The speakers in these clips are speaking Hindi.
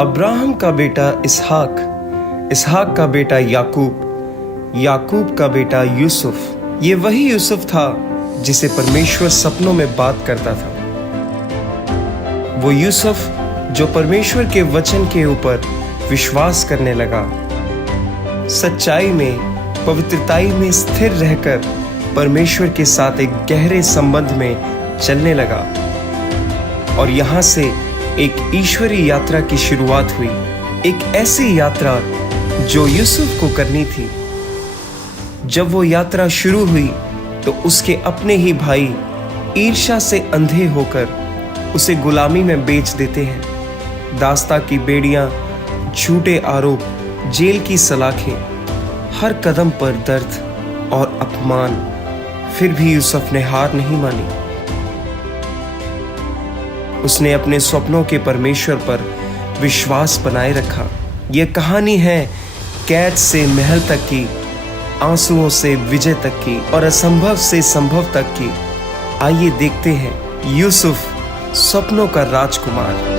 अब्राहम का बेटा इसहाक, इसहाक का बेटा याकूब, याकूब का बेटा यूसुफ। ये वही यूसुफ था जिसे परमेश्वर सपनों में बात करता था। वो यूसुफ जो परमेश्वर के वचन के ऊपर विश्वास करने लगा, सच्चाई में, पवित्रताई में स्थिर रहकर परमेश्वर के साथ एक गहरे संबंध में चलने लगा। और यहाँ से एक ईश्वरीय यात्रा की शुरुआत हुई, एक ऐसी यात्रा जो यूसुफ को करनी थी। जब वो यात्रा शुरू हुई तो उसके अपने ही भाई ईर्ष्या से अंधे होकर उसे गुलामी में बेच देते हैं। दास्ता की बेड़ियां, झूठे आरोप, जेल की सलाखें, हर कदम पर दर्द और अपमान। फिर भी यूसुफ ने हार नहीं मानी। उसने अपने सपनों के परमेश्वर पर विश्वास बनाए रखा। यह कहानी है कैद से महल तक की, आंसुओं से विजय तक की और असंभव से संभव तक की। आइए देखते हैं यूसुफ, सपनों का राजकुमार।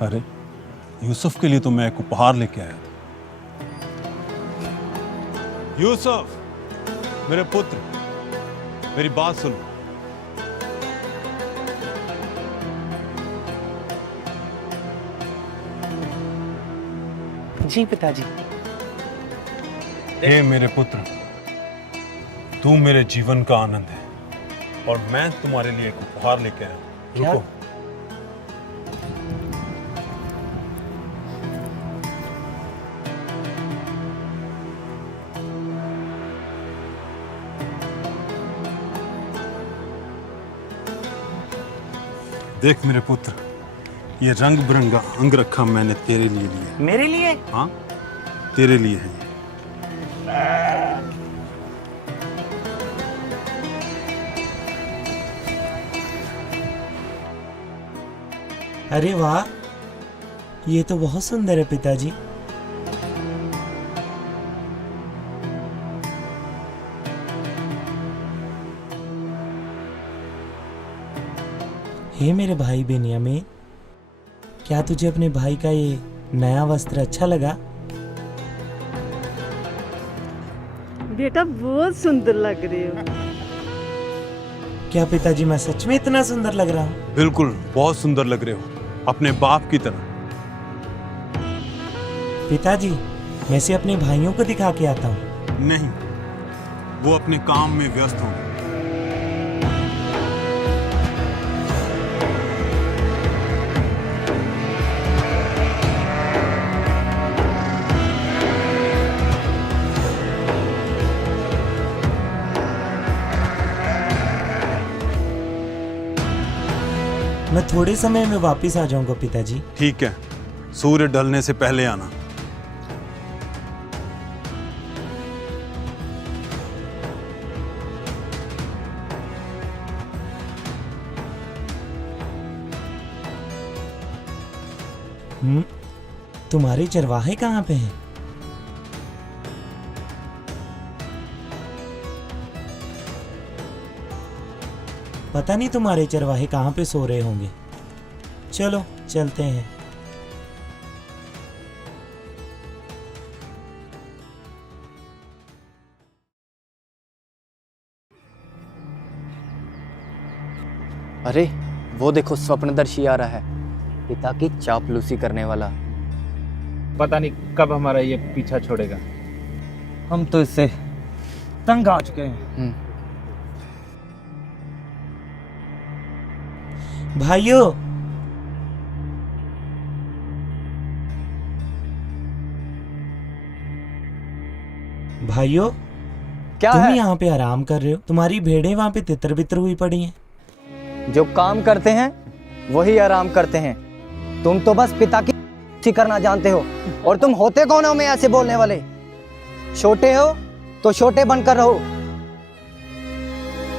अरे यूसुफ के लिए तो मैं एक उपहार लेके आया था। यूसुफ, मेरे पुत्र, मेरी बात सुनो। जी पिताजी। हे मेरे पुत्र, तू मेरे जीवन का आनंद है और मैं तुम्हारे लिए एक उपहार लेके आया हूं। रुको। देख मेरे पुत्र, ये रंग बिरंगा अंगरखा मैंने तेरे लिए लिया है। मेरे लिए? हाँ, तेरे लिए है ये। अरे वाह, ये तो बहुत सुंदर है पिताजी। हे मेरे भाई बेनियामीन, क्या तुझे अपने भाई का ये नया वस्त्र अच्छा लगा? बेटा बहुत सुंदर लग रहे हो। क्या पिताजी मैं सच में इतना सुंदर लग रहा हूँ? बिल्कुल, बहुत सुंदर लग रहे हो, अपने बाप की तरह। पिताजी, मैं इसे अपने भाइयों को दिखा के आता हूँ। नहीं, वो अपने काम में व्यस्त होंगे। मैं थोड़े समय में वापस आ जाऊंगा पिताजी। ठीक है, सूर्य ढलने से पहले आना। तुम्हारे चरवाहे कहाँ पे हैं? पता नहीं तुम्हारे चरवाहे कहाँ पे सो रहे होंगे। चलो चलते हैं। अरे वो देखो, स्वप्नदर्शी आ रहा है, पिता की चापलूसी करने वाला। पता नहीं कब हमारा ये पीछा छोड़ेगा। हम तो इससे तंग आ चुके हैं। भाइयों, भाइयों, क्या तुम है? यहाँ पे आराम कर रहे हो? तुम्हारी भेड़ें वहाँ पे तितर बितर हुई पड़ी हैं। जो काम करते हैं वही आराम करते हैं। तुम तो बस पिता की करना जानते हो, और तुम होते कौन हो में ऐसे बोलने वाले? छोटे हो तो छोटे बनकर रहो।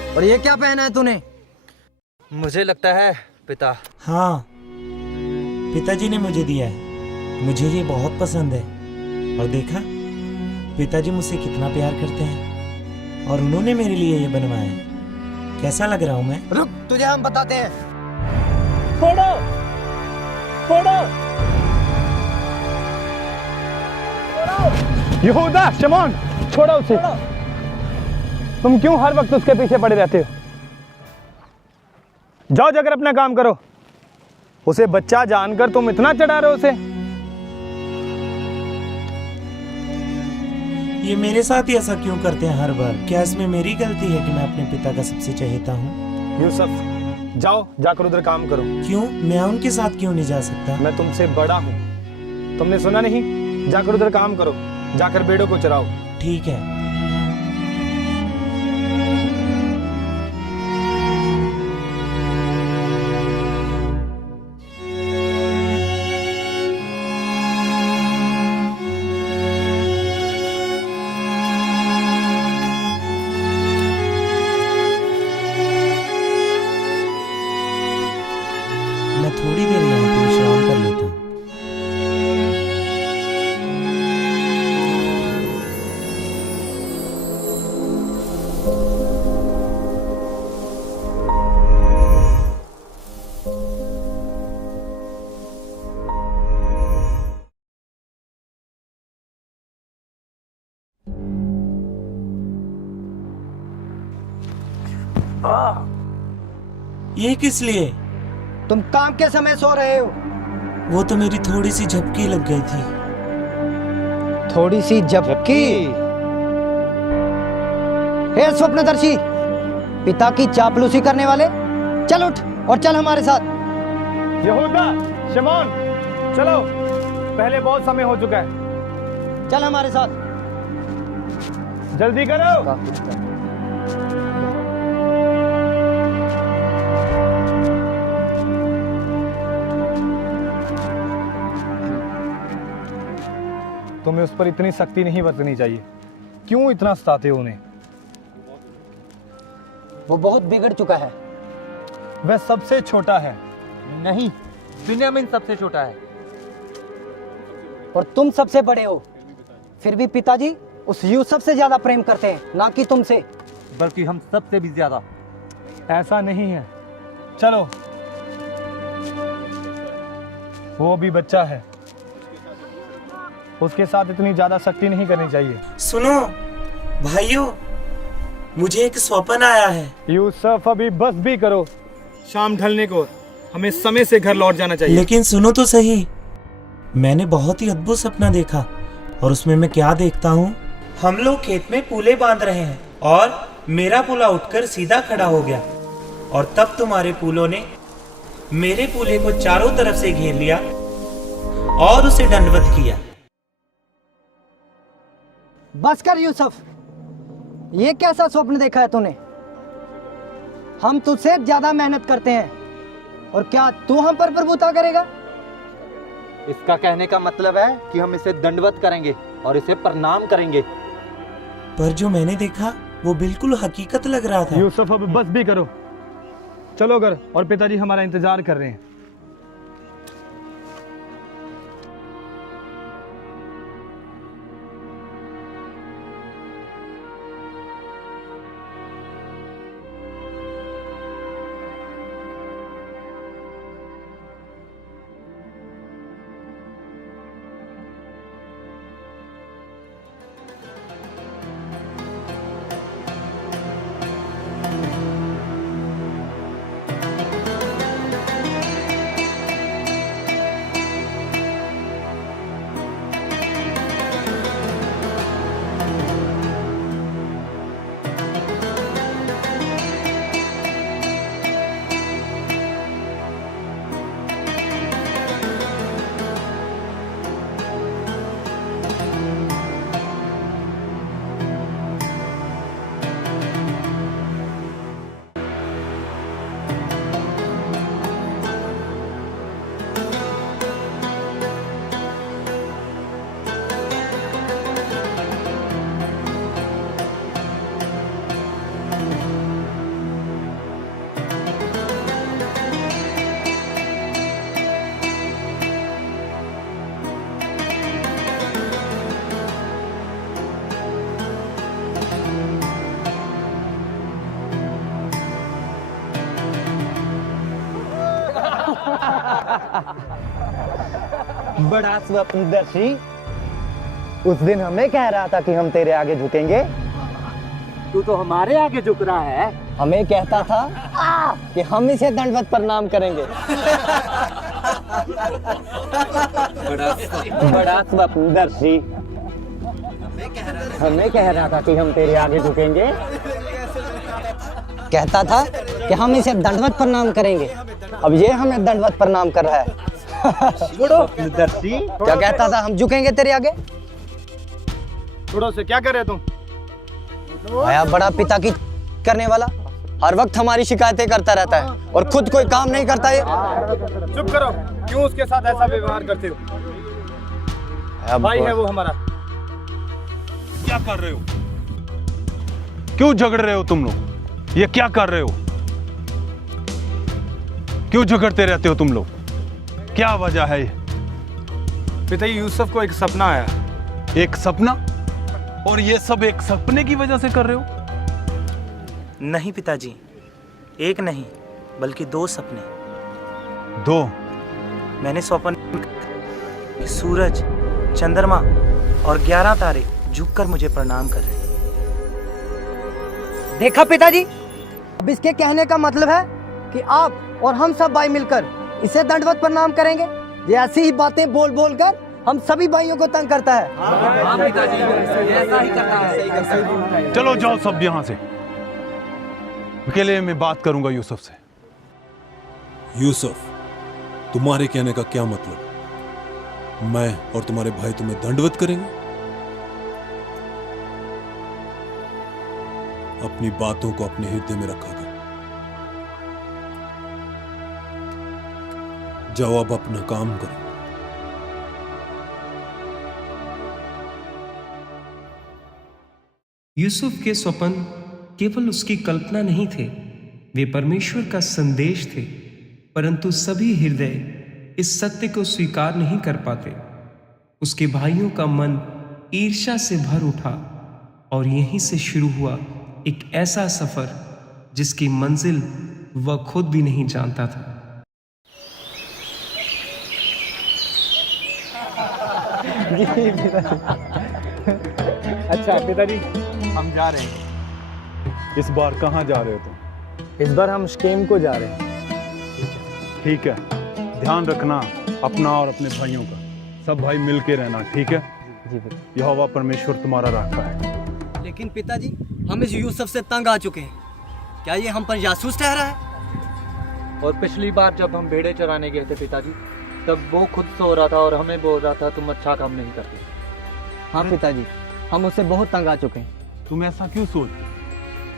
और ये क्या पहना है तूने? मुझे लगता है पिता। हाँ, पिताजी ने मुझे दिया है। मुझे ये बहुत पसंद है। और देखा, पिताजी मुझसे कितना प्यार करते हैं, और उन्होंने मेरे लिए ये बनवाया है। कैसा लग रहा हूँ मैं? रुक, तुझे हम बताते हैं। छोड़ो, छोड़ो। यहूदा, शमौन, छोड़ो उसे। तुम क्यों हर वक्त उसके पीछे पड़े रहते हो? जाओ जाकर अपना काम करो। उसे बच्चा जानकर तुम इतना चढ़ा रहे हो उसे। ये मेरे साथ ही ऐसा क्यों करते हैं हर बार? क्या इसमें मेरी गलती है कि मैं अपने पिता का सबसे चहेता हूँ? यूसुफ, जाओ जाकर उधर काम करो। क्यों? मैं उनके साथ क्यों नहीं जा सकता? मैं तुमसे बड़ा हूँ, तुमने सुना नहीं? जाकर उधर काम करो, जाकर भेड़ों को चराओ। ठीक है। मैं थोड़ी देर यहाँ पे विश्राम कर लेता हूँ। ये किस लिए? तुम काम के समय सो रहे हो। वो तो मेरी थोड़ी सी झपकी लग गई थी। थोड़ी सी झपकी? हे स्वप्नदर्शी, पिता की चापलूसी करने वाले, चल उठ और चल हमारे साथ। यहूदा, शमौन, चलो, पहले बहुत समय हो चुका है। चल हमारे साथ। जल्दी करो। तुम्हें उस पर इतनी सख्ती नहीं बरतनी चाहिए। क्यों इतना सताते हो उन्हें? वो बहुत बिगड़ चुका है। वह सबसे छोटा है। नहीं, दुनिया में सबसे छोटा है। और तुम सबसे बड़े हो। फिर भी पिताजी उस यूसुफ से ज्यादा प्रेम करते हैं, ना कि तुमसे। बल्कि हम सबसे भी ज्यादा। ऐसा नहीं है। चलो, वो भी बच्चा है, उसके साथ इतनी ज्यादा सख्ती नहीं करनी चाहिए। सुनो भाइयों, मुझे एक स्वप्न आया है। यूसुफ, अभी बस भी करो। शाम ढलने को हमें समय से घर लौट जाना चाहिए। लेकिन सुनो तो सही, मैंने बहुत ही अद्भुत सपना देखा। और उसमें मैं क्या देखता हूँ? हम लोग खेत में पूले बांध रहे हैं और मेरा पूला उठकर सीधा खड़ा हो गया, और तब तुम्हारे पूलों ने मेरे पूले को चारों तरफ से घेर लिया और उसे दंडवत किया। बस कर यूसुफ, ये कैसा स्वप्न देखा है तूने? हम तुझसे ज्यादा मेहनत करते हैं, और क्या तू हम पर प्रभुता करेगा? इसका कहने का मतलब है कि हम इसे दंडवत करेंगे और इसे प्रणाम करेंगे। पर जो मैंने देखा वो बिल्कुल हकीकत लग रहा था। यूसुफ, अब बस भी करो। चलो घर, और पिताजी हमारा इंतजार कर रहे हैं। बड़ा स्वप्नदर्शी, उस दिन हमें कह रहा था कि हम तेरे आगे झुकेंगे। तू तो हमारे आगे झुक रहा है। हमें कहता था कि हम इसे दंडवत प्रणाम करेंगे। बड़ा स्वप्नदर्शी, हमें कह रहा था कि हम तेरे आगे झुकेंगे। कहता था कि हम इसे दंडवत प्रणाम करेंगे, अब ये हमें दंडवत प्रणाम कर रहा है। स्वप्नदर्शी, क्या कहता था हम झुकेंगे तेरे आगे? छोड़ो से, क्या कर रहे हो तुम? आया बड़ा पिता की करने वाला, हर वक्त हमारी शिकायतें करता रहता है और खुद कोई काम नहीं करता है। चुप करो, क्यों उसके साथ ऐसा व्यवहार करते हो? भाई है वो हमारा। क्या कर रहे हो? क्यों झगड़ रहे हो तुम लोग? ये क्या कर रहे हो? क्यों झगड़ते रहते हो तुम लोग? क्या वजह है? पिताजी, यूसुफ को एक सपना आया। एक सपना? और ये सब एक सपने की वजह से कर रहे हो? नहीं पिताजी, एक नहीं बल्कि 2 सपने। 2? मैंने स्वप्न सूरज, चंद्रमा और 11 तारे झुककर मुझे प्रणाम कर रहे हैं। देखा पिताजी, अब इसके कहने का मतलब है कि आप और हम सब भाई मिलकर इसे दंडवत प्रणाम करेंगे। ये ऐसी ही बातें बोल बोल कर हम सभी भाइयों को तंग करता है। चलो जाओ सब यहां से, अकेले में बात करूंगा यूसुफ से। यूसुफ, तुम्हारे कहने का क्या मतलब? मैं और तुम्हारे भाई तुम्हें दंडवत करेंगे? अपनी बातों को अपने हृदय में रखा कर। जाओ अब अपना काम करो। यूसुफ के स्वप्न केवल उसकी कल्पना नहीं थे, वे परमेश्वर का संदेश थे, परंतु सभी हृदय इस सत्य को स्वीकार नहीं कर पाते। उसके भाइयों का मन ईर्ष्या से भर उठा और यहीं से शुरू हुआ एक ऐसा सफर जिसकी मंजिल वह खुद भी नहीं जानता था। अच्छा पिताजी, हम जा रहे हैं। इस बार कहां जा रहे हो तुम? इस बार हम शकेम को जा रहे हैं। ठीक है, ध्यान रखना अपना और अपने भाइयों का। सब भाई मिल के रहना, ठीक है? यहोवा परमेश्वर तुम्हारा राखा है। लेकिन पिताजी, हम इस यूसुफ से तंग आ चुके हैं। क्या ये हम पर जासूस ठहरा है? और पिछली बार जब हम भेड़े चराने गए थे पिताजी, तब वो खुद सो रहा था और हमें बोल रहा था तुम अच्छा काम नहीं करते। हाँ पिताजी, हम उससे बहुत तंग आ चुके हैं। तुम ऐसा क्यों सोच?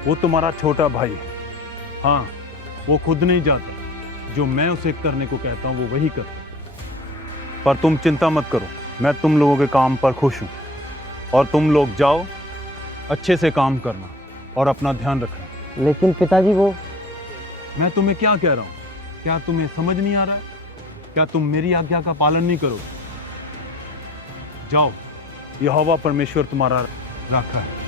वो तुम्हारा छोटा भाई है। हाँ, वो खुद नहीं जाता, जो मैं उसे करने को कहता हूँ वो वही करता। पर तुम चिंता मत करो, मैं तुम लोगों के काम पर खुश हूँ। और तुम लोग जाओ, अच्छे से काम करना और अपना ध्यान रखना। लेकिन पिताजी वो मैं तुम्हें क्या कह रहा हूँ? क्या तुम्हें समझ नहीं आ रहा है? क्या तुम मेरी आज्ञा का पालन नहीं करोगे? जाओ, यहोवा परमेश्वर तुम्हारा राखा है।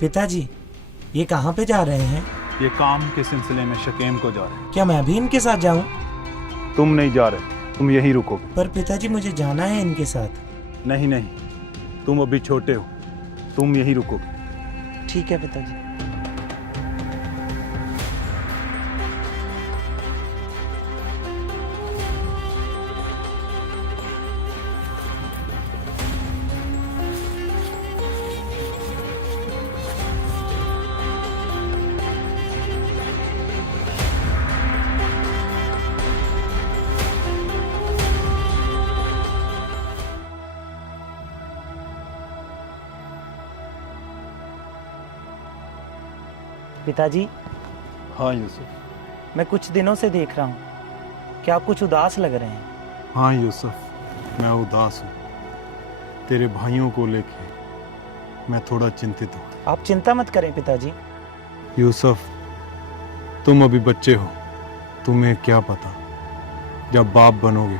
पिताजी, ये कहाँ पे जा रहे हैं? ये काम के सिलसिले में शकेम को जा रहे हैं। क्या मैं भी इनके साथ जाऊं? तुम नहीं जा रहे, तुम यहीं रुकोगे। पर पिताजी, मुझे जाना है इनके साथ। नहीं नहीं, तुम अभी छोटे हो, तुम यहीं रुकोगे। ठीक है पिताजी। पिताजी, हाँ यूसुफ, मैं कुछ दिनों से देख रहा हूँ क्या कुछ उदास लग रहे हैं। हाँ यूसुफ, मैं उदास हूँ। तेरे भाइयों को लेके मैं थोड़ा चिंतित हूँ। आप चिंता मत करें पिताजी। यूसुफ, तुम अभी बच्चे हो, तुम्हें क्या पता। जब बाप बनोगे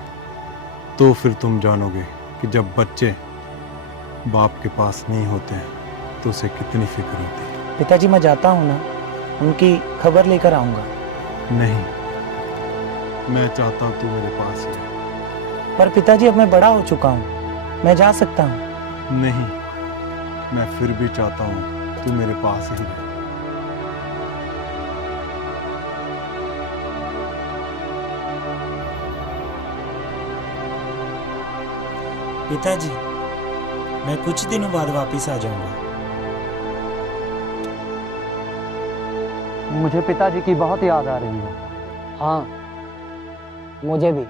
तो फिर तुम जानोगे कि जब बच्चे बाप के पास नहीं होते हैं तो उसे कितनी फिक्र होती है। पिताजी मैं जाता हूँ ना, उनकी खबर लेकर आऊँगा। नहीं, मैं चाहता हूँ तू मेरे पास ही रहे। पर पिताजी अब मैं बड़ा हो चुका हूँ, मैं जा सकता हूँ। नहीं, मैं फिर भी चाहता हूँ तू मेरे पास ही रहे। पिताजी मैं कुछ दिनों बाद वापस आ जाऊंगा। मुझे पिताजी की बहुत याद आ रही है। हाँ, मुझे भी।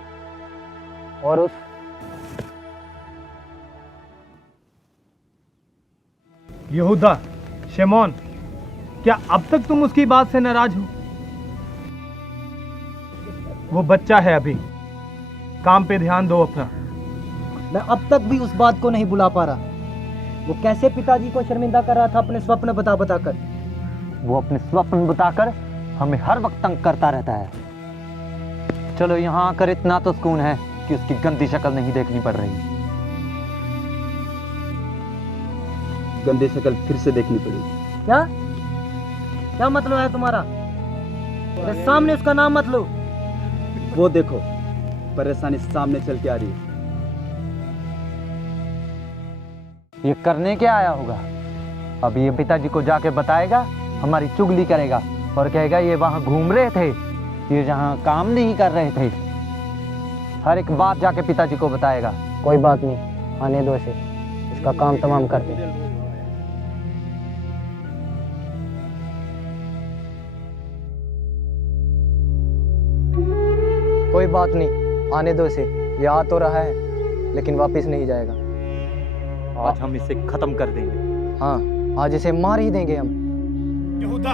और उस यहूदा, शिमोन, क्या अब तक तुम उसकी बात से नाराज हो? वो बच्चा है अभी, काम पे ध्यान दो अपना। मैं अब तक भी उस बात को नहीं भुला पा रहा। वो कैसे पिताजी को शर्मिंदा कर रहा था अपने स्वप्न बता बताकर। वो अपने स्वप्न बताकर हमें हर वक्त तंग करता रहता है। चलो यहाँ आकर इतना तो सुकून है कि उसकी गंदी शक्ल नहीं देखनी पड़ रही। गंदी शक्ल फिर से देखनी पड़ेगी। क्या क्या मतलब है तुम्हारा? मेरे सामने उसका नाम मत लो। वो देखो, परेशानी सामने चल के आ रही है। ये करने क्या आया होगा? अब ये पिताजी को जाके बताएगा, हमारी चुगली करेगा और कहेगा ये वहां घूम रहे थे, ये जहां काम नहीं कर रहे थे। हर एक बात जाके पिताजी को बताएगा। कोई बात नहीं, आने दो इसे, इसका काम तमाम कर दे। कोई बात नहीं, आने दो इसे। ये आ तो रहा है लेकिन वापस नहीं जाएगा। आज हम इसे खत्म कर देंगे। हाँ, आज इसे मार ही देंगे हम। यहूदा,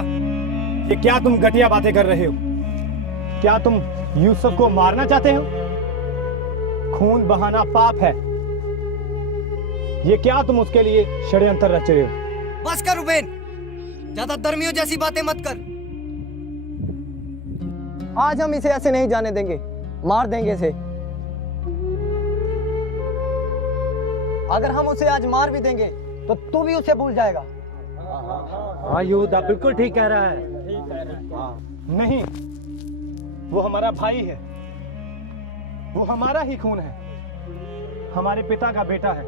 ये क्या तुम घटिया बातें कर रहे हो? क्या तुम यूसुफ को मारना चाहते हो? खून बहाना पाप है। ये क्या तुम उसके लिए षड्यंत्र रच रहे हो? बस कर रुबेन, ज्यादा धर्मियों जैसी बातें मत कर। आज हम इसे ऐसे नहीं जाने देंगे, मार देंगे इसे। अगर हम उसे आज मार भी देंगे तो तू भी उसे भूल जाएगा। हाँ यहूदा बिल्कुल ठीक कह रहा है। नहीं, वो हमारा भाई है, वो हमारा ही खून है, हमारे पिता का बेटा है।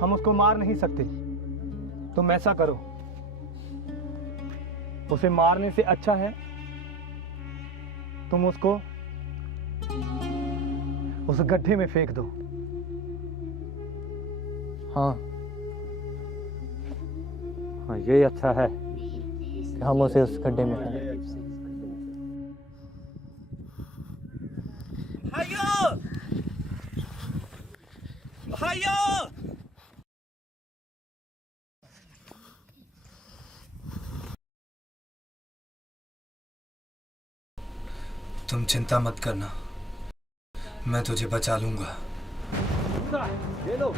हम उसको मार नहीं सकते। तुम ऐसा करो, उसे मारने से अच्छा है तुम उसको उस गड्ढे में फेंक दो। हाँ, हाँ ये अच्छा है। हम उसे उस गड्ढे में फेंक दें। भाइयों, भाइयों, तुम चिंता मत करना, मैं तुझे बचा लूंगा। ये लो।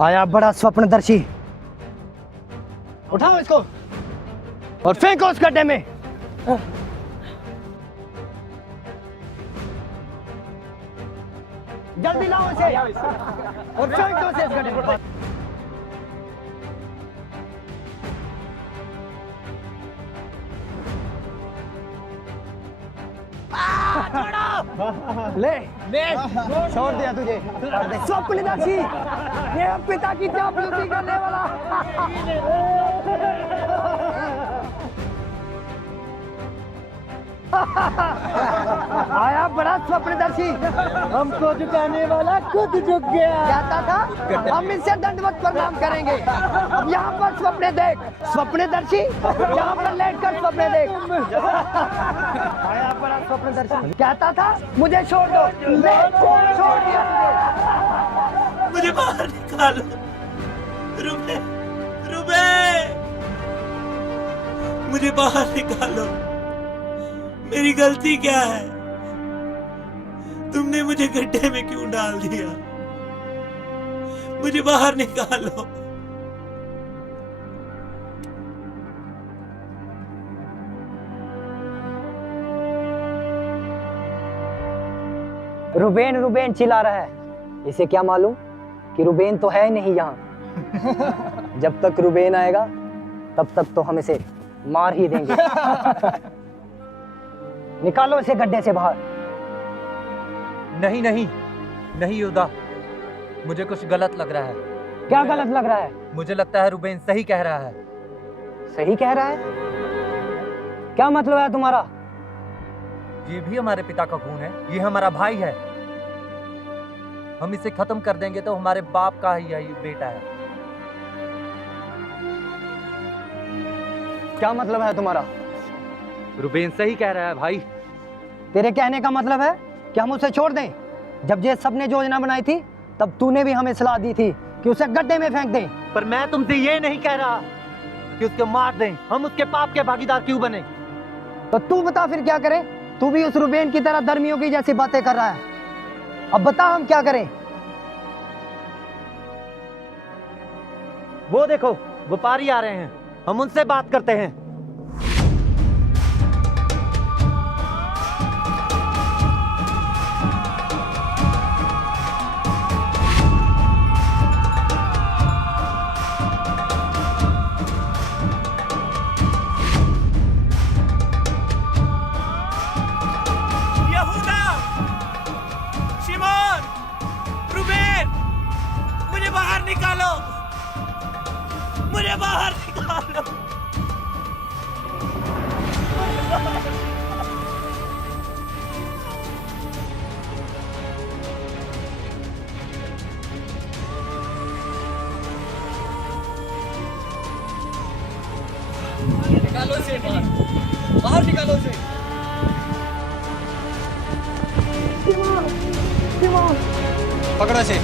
आया बड़ा स्वप्नदर्शी, उठाओ इसको और फेंको उस गड्ढे में। जल्दी लाओ इसे और फेंक दो इसे इस गड्ढे में। ले छोड़ दिया तुझे। स्वप्नदर्शी, ये पिता की चापलूसी करने वाला। आया बड़ा स्वप्नदर्शी, हमको झुकाने वाला खुद झुक गया। कहता था हम इनसे दंडवत प्रणाम करेंगे। अब यहाँ पर स्वप्ने देख, स्वप्नदर्शी यहाँ पर लेटकर स्वप्ने देख। आया बड़ा स्वप्नदर्शी, कहता था मुझे छोड़ दो, ले छोड़ दिया तुझे। मुझे बाहर निकालो, रुबे, रुबे, मुझे बाहर निकालो। मेरी गलती क्या है? तुमने मुझे गड्ढे में क्यों डाल दिया? मुझे बाहर निकालो। रुबेन रुबेन चिल्ला रहा है, इसे क्या मालूम कि रुबेन तो है ही नहीं यहाँ। जब तक रुबेन आएगा तब तक तो हम इसे मार ही देंगे। निकालो इसे गड्ढे से बाहर। नहीं नहीं नहीं योदा, मुझे कुछ गलत लग रहा है। क्या गलत लग रहा है? मुझे लगता है रुबेन सही कह रहा है। सही कह रहा है? क्या मतलब है तुम्हारा? ये भी हमारे पिता का खून है, ये हमारा भाई है। हम इसे खत्म कर देंगे तो हमारे बाप का ही यही बेटा है। क्या मतलब है तुम्हारा? रुबेन सही कह रहा है भाई। तेरे कहने का मतलब है कि हम उसे छोड़ दें? जब ये सबने योजना बनाई थी तब तूने भी हमें सलाह दी थी कि उसे गड्ढे में फेंक दें। पर मैं तुमसे ये नहीं कह रहा कि उसको मार दें। हम उसके पाप के भागीदार क्यों बने? तो तू बता फिर क्या करें? तू भी उस रुबेन की तरह धर्मियों की जैसी बातें कर रहा है। अब बता हम क्या करें? वो देखो व्यापारी आ रहे हैं, हम उनसे बात करते हैं। यहूदा, शिमोन, रुबेन, मुझे बाहर निकालो, मुझे बाहर निकालो। निकालो इसे बाहर निकालो इसे। पकड़ो इसे।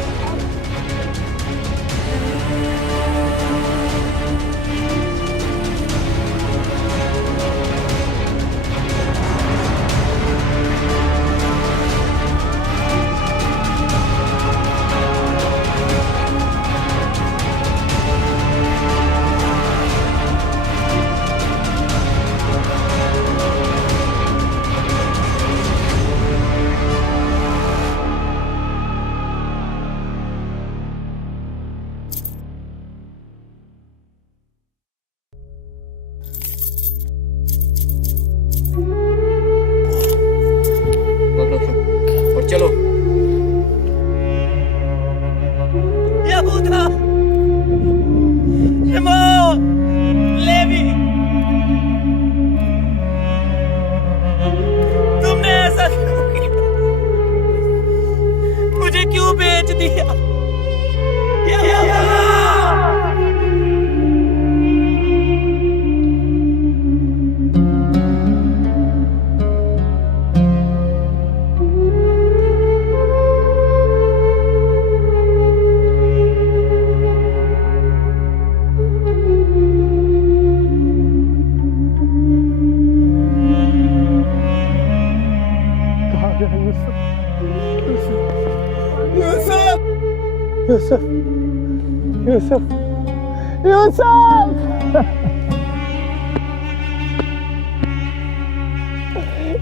और चलो। यहूदा, शिमोन, लेवी, तुमने ऐसा क्यों किया? मुझे क्यों बेच दिया? यहूदा! यूसुफ, यूसुफ, यूसुफ,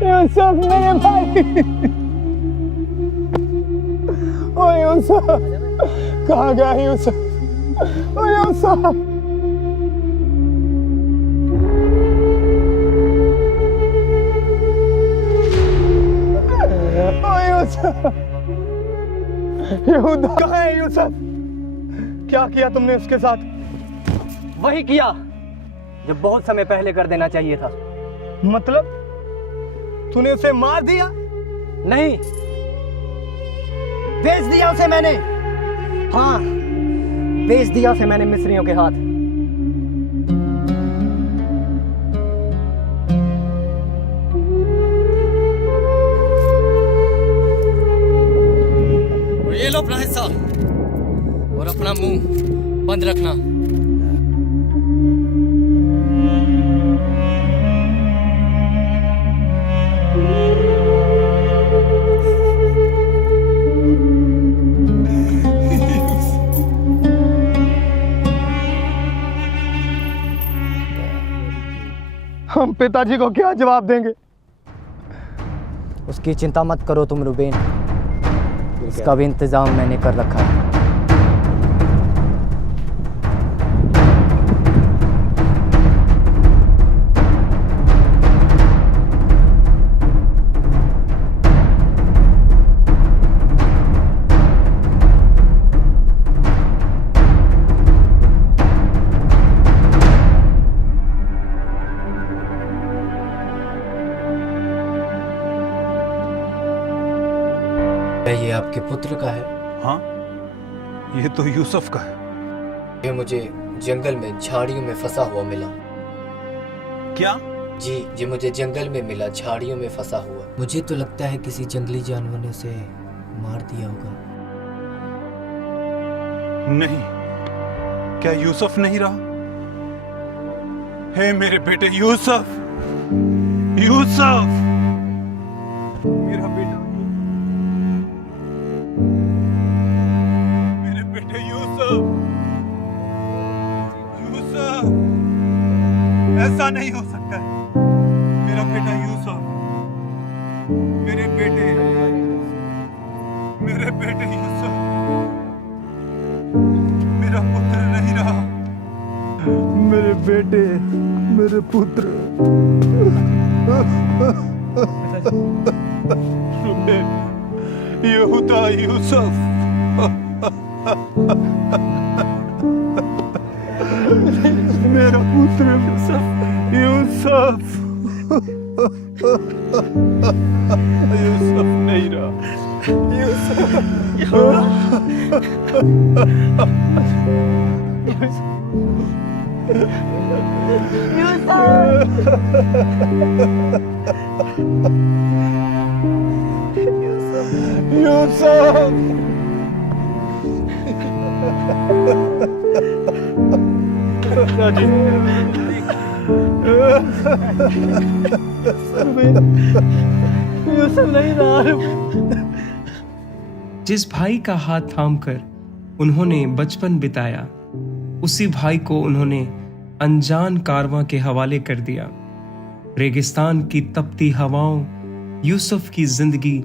यूसुफ मेरे भाई। ओ यूसुफ, कहाँ गया यूसुफ? ओ यूसुफ, ओ यूसुफ, यहूदा कहाँ है यूसुफ? क्या किया तुमने उसके साथ? वही किया जो बहुत समय पहले कर देना चाहिए था। मतलब तूने उसे मार दिया? नहीं, बेच दिया उसे मैंने। हाँ, बेच दिया उसे मैंने मिस्रियों के हाथ। और ये लो अपना हिस्सा, और अपना मुंह बंद रखना। हम पिताजी को क्या जवाब देंगे? उसकी चिंता मत करो तुम रुबेन, उसका भी इंतजाम मैंने कर रखा है। ये आपके पुत्र का है? हाँ, ये तो यूसुफ का है। ये मुझे जंगल में झाड़ियों में फंसा हुआ मिला। क्या? जी, ये मुझे जंगल में मिला, झाड़ियों में फंसा हुआ। मुझे तो लगता है किसी जंगली जानवर ने उसे मार दिया होगा। नहीं, क्या यूसुफ नहीं रहा? हे मेरे बेटे यूसुफ, यूसुफ, मेरा बेटा, मेरे बेटे यूसुफ, यूसुफ, ऐसा नहीं हो सकता है। मेरा बेटा यूसुफ, मेरे बेटे यूसुफ, मेरा पुत्र नहीं रहा। मेरे बेटे, मेरे पुत्र। यहूदा, यूसुफ, मेरा पुत्र यूसुफ, यूसुफ नहीं रहा। जिस भाई का हाथ थामकर उन्होंने बचपन बिताया, उसी भाई को उन्होंने अनजान कारवां के हवाले कर दिया। रेगिस्तान की तपती हवाओं यूसुफ की जिंदगी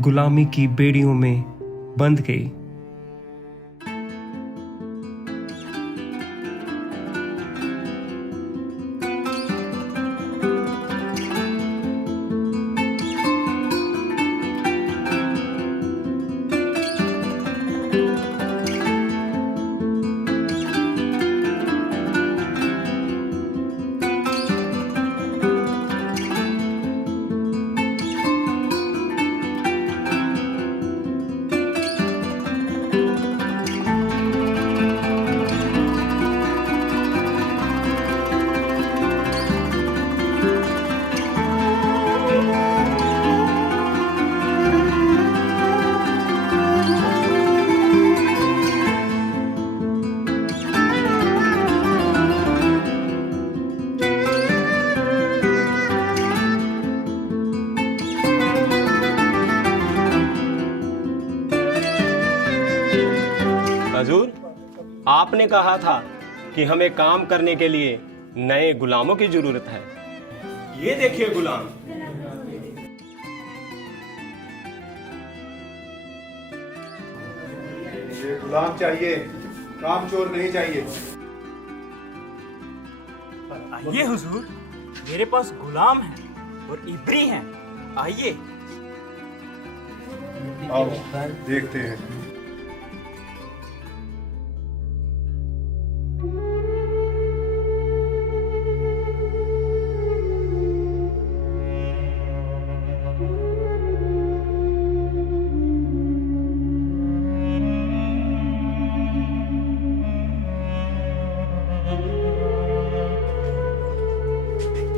गुलामी की बेड़ियों में बंध गई। हजूर, आपने कहा था कि हमें काम करने के लिए नए गुलामों की जरूरत है। ये देखिए गुलाम। ये गुलाम चाहिए, काम चोर नहीं चाहिए। आइए हुजूर, मेरे पास गुलाम है और इब्री हैं। आइए। आओ देखते हैं।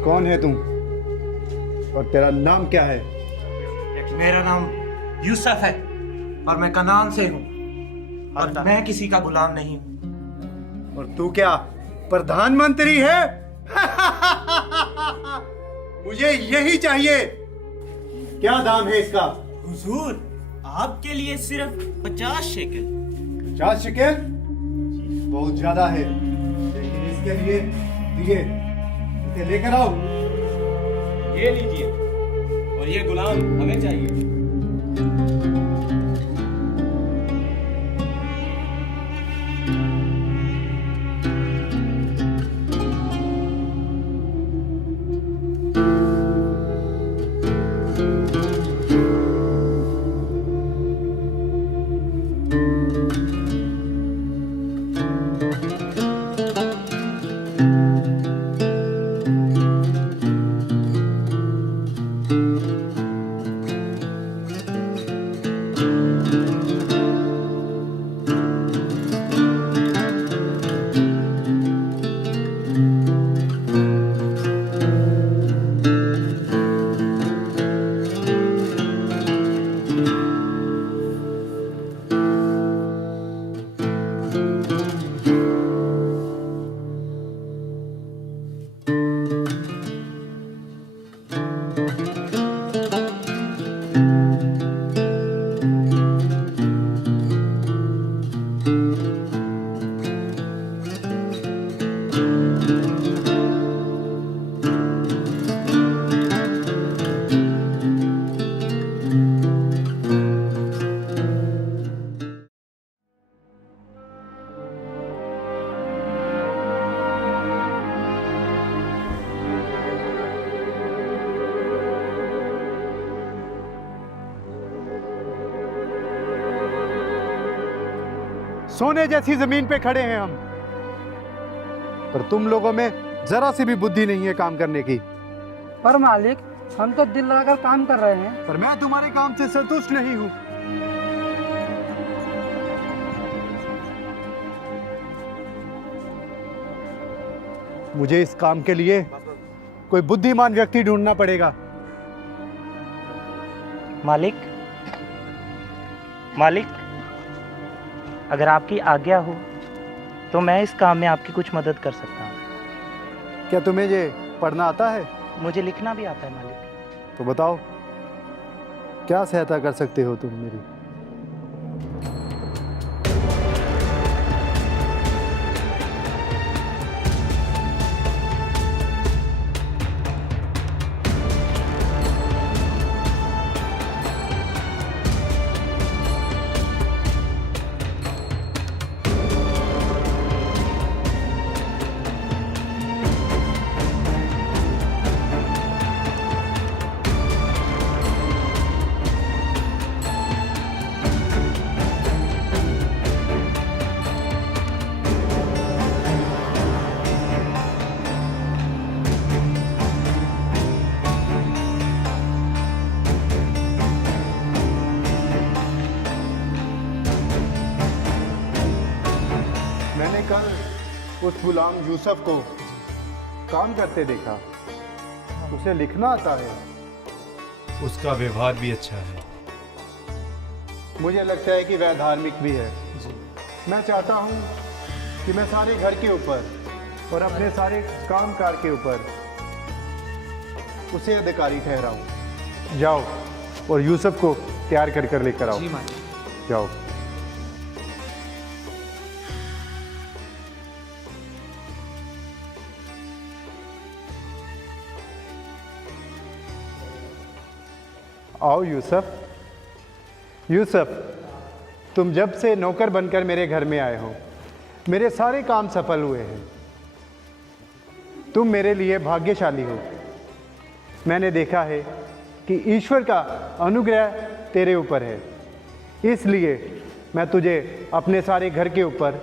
कौन है तुम और तेरा नाम क्या है? मेरा नाम यूसुफ है और मैं कनान से हूँ और मैं किसी का गुलाम नहीं हूँ। और तू क्या प्रधानमंत्री है? मुझे यही चाहिए। क्या दाम है इसका? हुजूर, आपके लिए सिर्फ 50 शेकल। 50 शेकल बहुत ज्यादा है, लेकिन इसके लिए दिए इसे लेकर आओ। ये लीजिए, और ये गुलाम हमें चाहिए। सोने जैसी जमीन पे खड़े हैं हम, पर तुम लोगों में जरा सी भी बुद्धि नहीं है काम करने की। पर मालिक, हम तो दिल लगाकर काम कर रहे हैं। पर मैं तुम्हारे काम से संतुष्ट नहीं हूं। मुझे इस काम के लिए कोई बुद्धिमान व्यक्ति ढूंढना पड़ेगा। मालिक, अगर आपकी आज्ञा हो तो मैं इस काम में आपकी कुछ मदद कर सकता हूँ। क्या तुम्हें ये पढ़ना आता है? मुझे लिखना भी आता है मालिक। तो बताओ, क्या सहायता कर सकते हो तुम मेरी? मैंने कल उस गुलाम यूसुफ को काम करते देखा। उसे लिखना आता है, उसका व्यवहार भी अच्छा है। मुझे लगता है कि वह धार्मिक भी है। मैं चाहता हूँ कि मैं सारे घर के ऊपर और अपने सारे कामकाज के ऊपर उसे अधिकारी ठहराऊं। जाओ और यूसुफ को तैयार कर लेकर आओ। जाओ। आओ यूसुफ। यूसुफ, तुम जब से नौकर बनकर मेरे घर में आए हो, मेरे सारे काम सफल हुए हैं। तुम मेरे लिए भाग्यशाली हो। मैंने देखा है कि ईश्वर का अनुग्रह तेरे ऊपर है, इसलिए मैं तुझे अपने सारे घर के ऊपर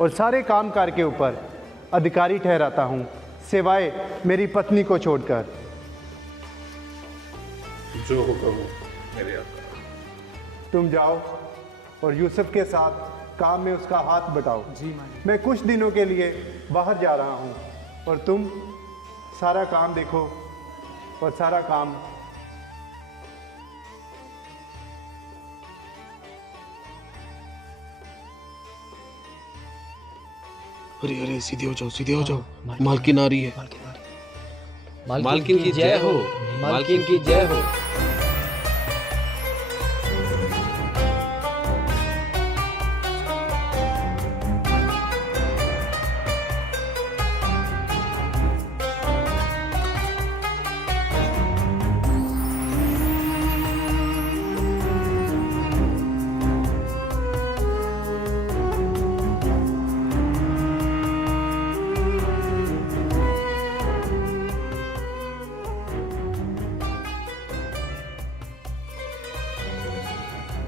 और सारे कामकाज के ऊपर अधिकारी ठहराता हूँ, सिवाय मेरी पत्नी को छोड़कर। जो हुक्म हो मेरे आका। तुम जाओ और यूसुफ के साथ काम में उसका हाथ बटाओ। जी मालिक। मैं कुछ दिनों के लिए बाहर जा रहा हूँ और तुम सारा काम देखो और सारा काम अरे अरे सीधे हो जाओ मालकिन आ रही है। मालकिन की जय हो, मालकिन की जय हो।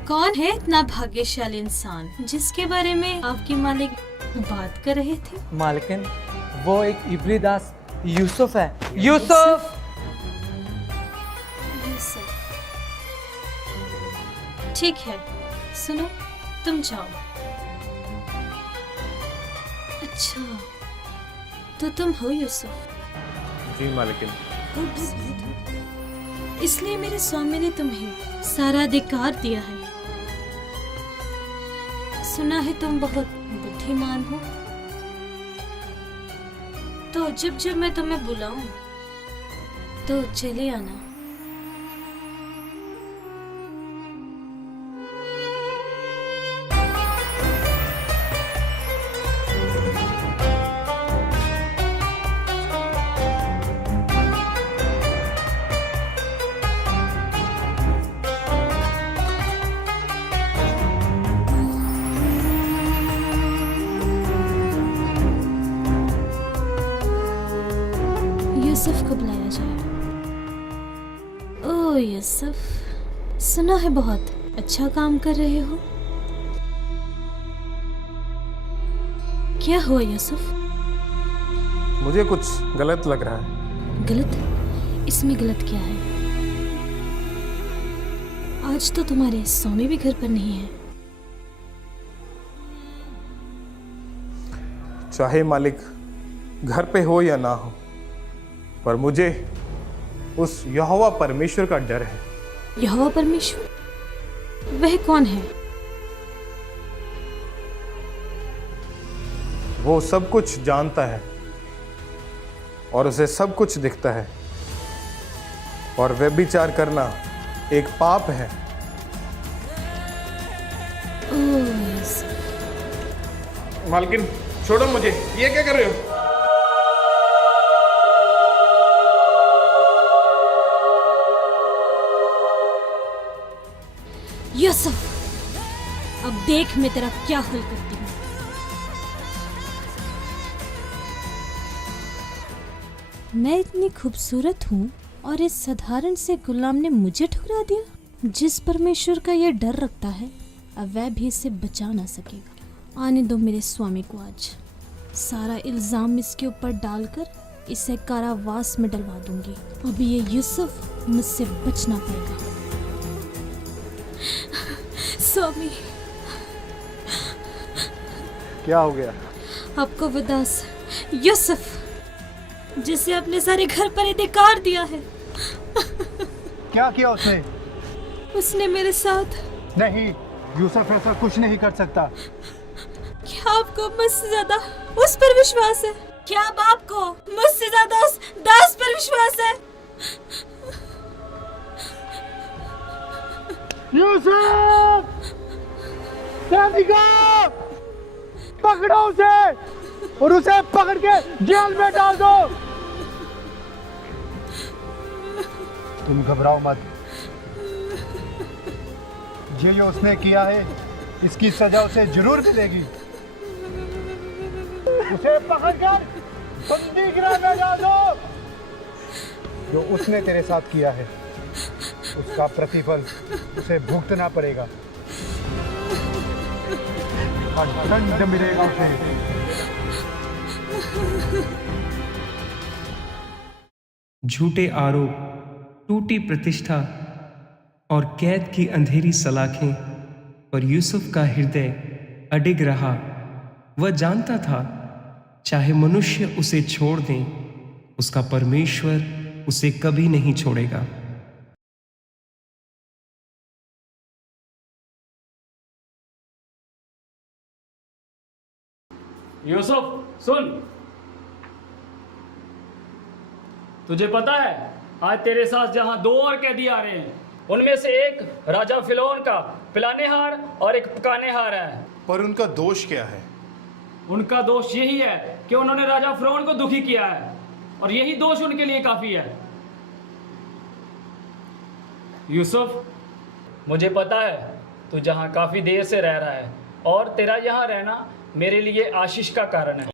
कौन है इतना भाग्यशाली इंसान जिसके बारे में आपकी मालिक बात कर रहे थे? मालकिन, वो एक इब्री दास यूसुफ है। यूसुफ! ठीक है, सुनो, तुम जाओ। अच्छा, तो तुम हो यूसुफ? जी मालकिन। इसलिए मेरे स्वामी ने तुम्हें सारा अधिकार दिया है। सुना है तुम बहुत बुद्धिमान हो, तो जब जब मैं तुम्हें बुलाऊं तो चले आना। यूसुफ को बुलाया जाए। ओह यूसुफ, सुना है बहुत अच्छा काम कर रहे हो। क्या हुआ यूसुफ? मुझे कुछ गलत लग रहा है। गलत? इसमें गलत क्या है? आज तो तुम्हारे स्वामी भी घर पर नहीं है। चाहे मालिक घर पे हो या ना हो, पर मुझे उस यहोवा परमेश्वर का डर है। यहोवा परमेश्वर? वह कौन है? वो सब कुछ जानता है और उसे सब कुछ दिखता है, और व्यभिचार करना एक पाप है। मालकिन छोड़ो मुझे, ये क्या कर रहे हो? यूसुफ, अब देख मैं तेरा क्या हल करती हूँ। मैं इतनी खूबसूरत हूँ और इस साधारण से गुलाम ने मुझे ठुकरा दिया। जिस परमेश्वर का ये डर रखता है, अब वह भी इसे बचा ना सकेगा। आने दो मेरे स्वामी को आज। सारा इल्जाम इसके ऊपर डालकर इसे कारावास में डलवा दूंगी। अभी ये यूसुफ मुझसे बच ना पाएगा। स्वामी, क्या हो गया? आपको बदास यूसुफ, जिसे अपने सारे घर पर अधिकार दिया है। क्या किया उसने? उसने मेरे साथ। नहीं, यूसुफ ऐसा कुछ नहीं कर सकता। क्या आपको मुझसे ज्यादा उस पर विश्वास है? क्या अब आपको मुझसे ज्यादा उस दास पर विश्वास है? यूसुफ! पकड़ो उसे और उसे पकड़ के जेल में डाल दो। तुम घबराओ मत। जो उसने किया है, इसकी सजा उसे जरूर मिलेगी। उसे पकड़कर बंदी गृह में डाल दो। जो उसने तेरे साथ किया है, उसका प्रतिफल उसे भुगतना पड़ेगा। दंड मिलेगा उसे। झूठे आरोप, टूटी प्रतिष्ठा और कैद की अंधेरी सलाखें, पर यूसुफ का हृदय अडिग रहा। वह जानता था, चाहे मनुष्य उसे छोड़ दें, उसका परमेश्वर उसे कभी नहीं छोड़ेगा। यूसुफ सुन, तुझे पता है आज तेरे साथ जहां दो और कैदी आ रहे हैं, उनमें से एक राजा फिरौन का पिलाने हार और एक पकाने हार है। पर उनका दोष क्या है? उनका दोष यही है कि उन्होंने राजा फिरौन को दुखी किया है, और यही दोष उनके लिए काफी है। यूसुफ, मुझे पता है तू जहां काफी देर से रह रहा है, और तेरा यहाँ रहना मेरे लिए आशीष का कारण है,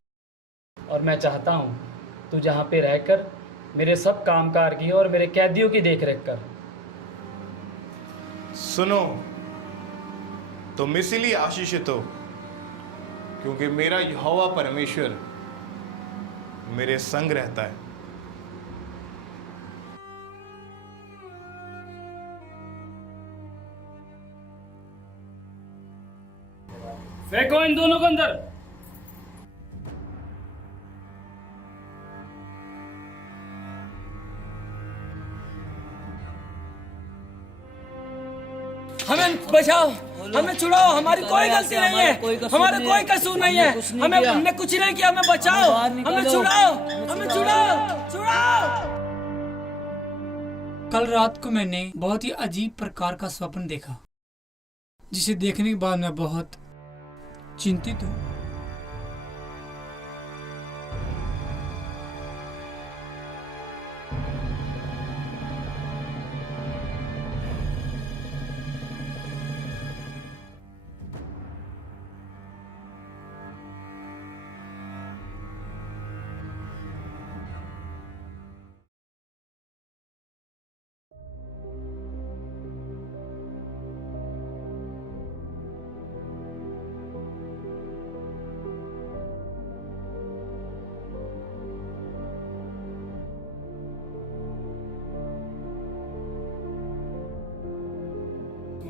और मैं चाहता हूँ तू जहाँ पे रहकर मेरे सब कामकाज की और मेरे कैदियों की देखरेख कर। सुनो, तुम इसीलिए आशीषित हो क्योंकि मेरा यहोवा परमेश्वर मेरे संग रहता है। फेंको इन दोनों को अंदर। हमें बचाओ, हमें छुड़ाओ, हमारी कोई गलती नहीं है, हमारा कोई कसूर नहीं है, हमने कुछ नहीं किया, हमें बचाओ, हमें छुड़ाओ, हमें छुड़ाओ। कल रात को मैंने बहुत ही अजीब प्रकार का स्वप्न देखा, जिसे देखने के बाद मैं बहुत चिंतित हूँ।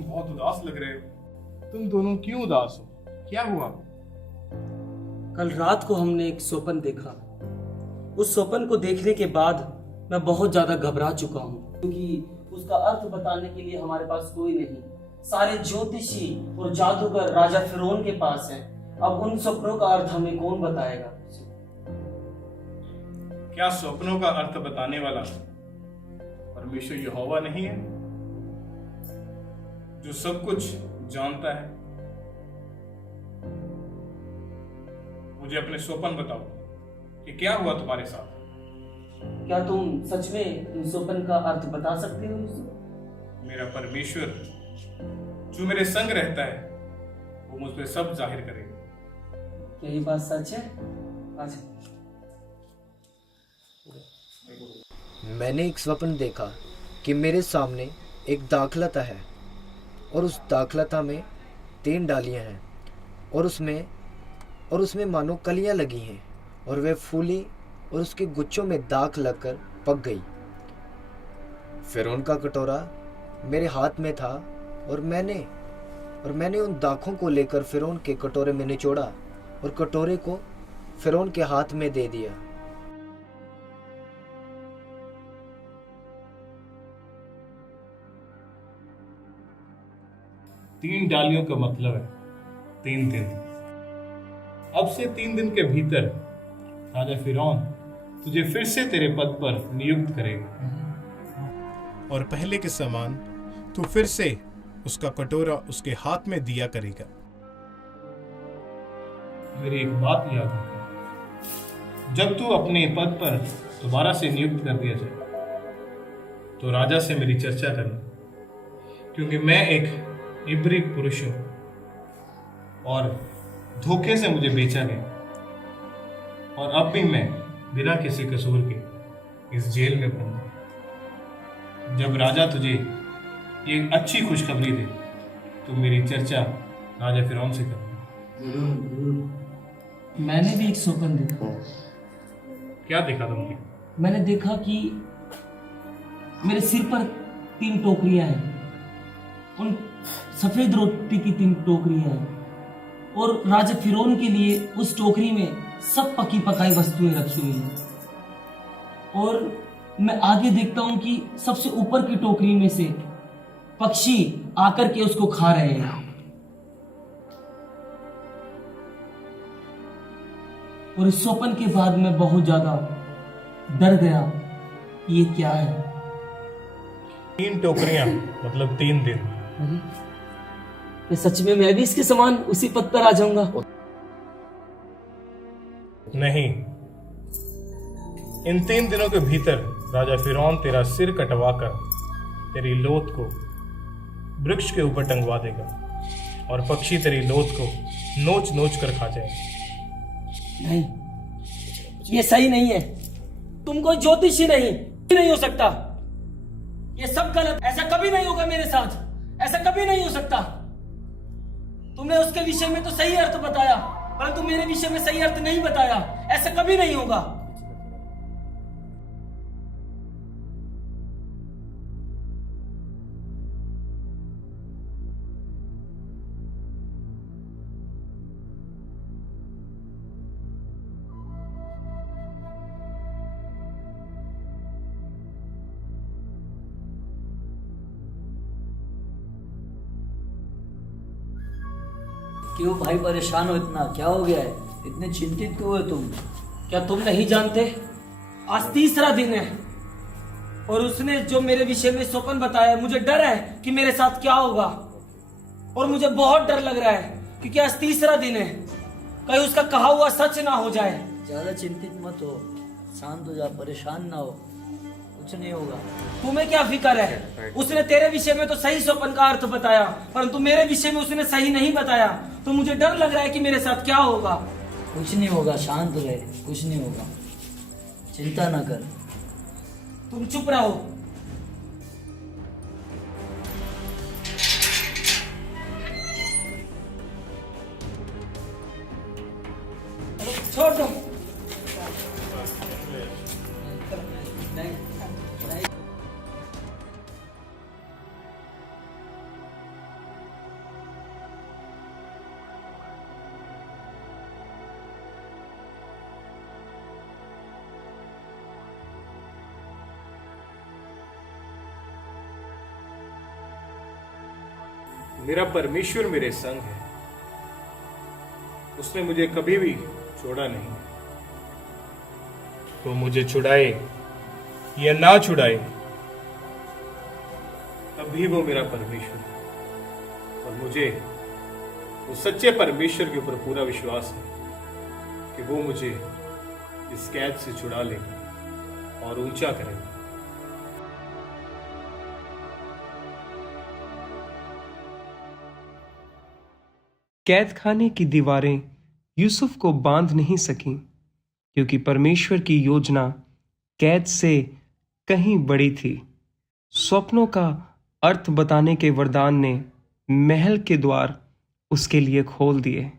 बहुत उदास लग रहे हो। तुम दोनों क्यों उदास हो? क्या हुआ? कल रात को हमने एक स्वप्न देखा। उस स्वप्न को देखने के बाद मैं बहुत ज्यादा घबरा चुका हूँ, क्योंकि उसका अर्थ बताने के लिए हमारे पास कोई नहीं। सारे ज्योतिषी और जादूगर राजा फिरौन के पास हैं। अब उन सपनों का अर्थ हमें कौन बताएगा? क्या स्वप्नों का अर्थ बताने वाला परमेश्वर यहोवा नहीं है, जो सब कुछ जानता है? मुझे अपने स्वप्न बताओ कि क्या हुआ तुम्हारे साथ। क्या तुम सच में इन स्वप्न का अर्थ बता सकते हो? मेरा परमेश्वर जो मेरे संग रहता है वो मुझ पे सब जाहिर करेगा। क्या ये बात सच है? अच्छा। मैंने एक स्वप्न देखा कि मेरे सामने एक दाखलता है, और उस दाखलता में 3 डालियां हैं, और उसमें मानो कलियां लगी हैं, और वे फूली और उसके गुच्छों में दाख लगकर पक गई। फिरौन का कटोरा मेरे हाथ में था, और मैंने उन दाखों को लेकर फिरौन के कटोरे में निचोड़ा और कटोरे को फिरौन के हाथ में दे दिया। तीन डालियों का मतलब है 3 दिन। अब से 3 दिन के भीतर राजा फिरौन तुझे फिर से तेरे पद पर नियुक्त करेगा, और पहले के समान तू फिर से उसका कटोरा उसके हाथ में दिया करेगा। मेरी एक बात याद रखना, जब तू अपने पद पर दोबारा से नियुक्त कर दिया जाए तो राजा से मेरी चर्चा करना, क्योंकि मैं एक इब्री पुरुष हूं और धोखे से मुझे बेचा गया, और अब भी मैं बिना किसी कसूर के इस जेल में बंद हूं। जब राजा तुझे ये अच्छी खुशखबरी दे तो मेरी चर्चा राजा फिरौन से कर। मैंने भी एक स्वप्न देखा। क्या देखा तुमने? मैंने देखा कि मेरे सिर पर 3 टोकरियां हैं, उन सफेद रोटी की 3 टोकरियां हैं, और राजा फिरौन के लिए उस टोकरी में सब पकी पकाई वस्तुएं रखी हुई हैं। और मैं आगे देखता हूं कि सबसे ऊपर की टोकरी में से पक्षी आकर के उसको खा रहे हैं। और इस स्वप्न के बाद मैं बहुत ज्यादा डर गया। ये क्या है? 3 टोकरियां मतलब 3 दिन। ये सच में मैं भी इसके समान उसी पद पर आ जाऊंगा? नहीं, इन 3 दिनों के भीतर राजा फिरौन तेरा सिर कटवाकर तेरी लोथ को वृक्ष के ऊपर टंगवा देगा और पक्षी तेरी लोथ को नोच नोच कर खा जाएंगे। नहीं, ये सही नहीं है। तुम कोई ज्योतिषी नहीं हो सकता। ये सब गलत। ऐसा कभी नहीं होगा मेरे साथ। ऐसा कभी नहीं हो सकता। तुमने उसके विषय में तो सही अर्थ बताया, परंतु मेरे विषय में सही अर्थ नहीं बताया। ऐसा कभी नहीं होगा। क्यों भाई परेशान हो इतना? क्या हो गया है? इतने चिंतित क्यों हो तुम? क्या तुम नहीं जानते? आज 3रा दिन है और उसने जो मेरे विषय में स्वप्न बताया, मुझे डर है कि मेरे साथ क्या होगा। और मुझे बहुत डर लग रहा है क्योंकि आज 3रा दिन है। कहीं उसका कहा हुआ सच ना हो जाए। ज्यादा चिंतित मत हो, शांत हो जा, परेशान ना हो, कुछ नहीं होगा। तुम्हें क्या फिक्र है? उसने तेरे विषय में तो सही स्वप्न का अर्थ बताया, परंतु मेरे विषय में उसने सही नहीं बताया। तो मुझे डर लग रहा है कि मेरे साथ क्या होगा। कुछ नहीं होगा, शांत रहे, कुछ नहीं होगा, चिंता ना कर। तुम चुप रहो। छोड़ दो। मेरा परमेश्वर मेरे संग है। उसने मुझे कभी भी छोड़ा नहीं। वो मुझे छुड़ाए या ना छुड़ाए, तभी वो मेरा परमेश्वर है। और मुझे उस सच्चे परमेश्वर के ऊपर पूरा विश्वास है कि वो मुझे इस कैद से छुड़ा लेगा और ऊंचा करेगा। कैद खाने की दीवारें यूसुफ को बांध नहीं सकीं, क्योंकि परमेश्वर की योजना कैद से कहीं बड़ी थी। स्वप्नों का अर्थ बताने के वरदान ने महल के द्वार उसके लिए खोल दिए।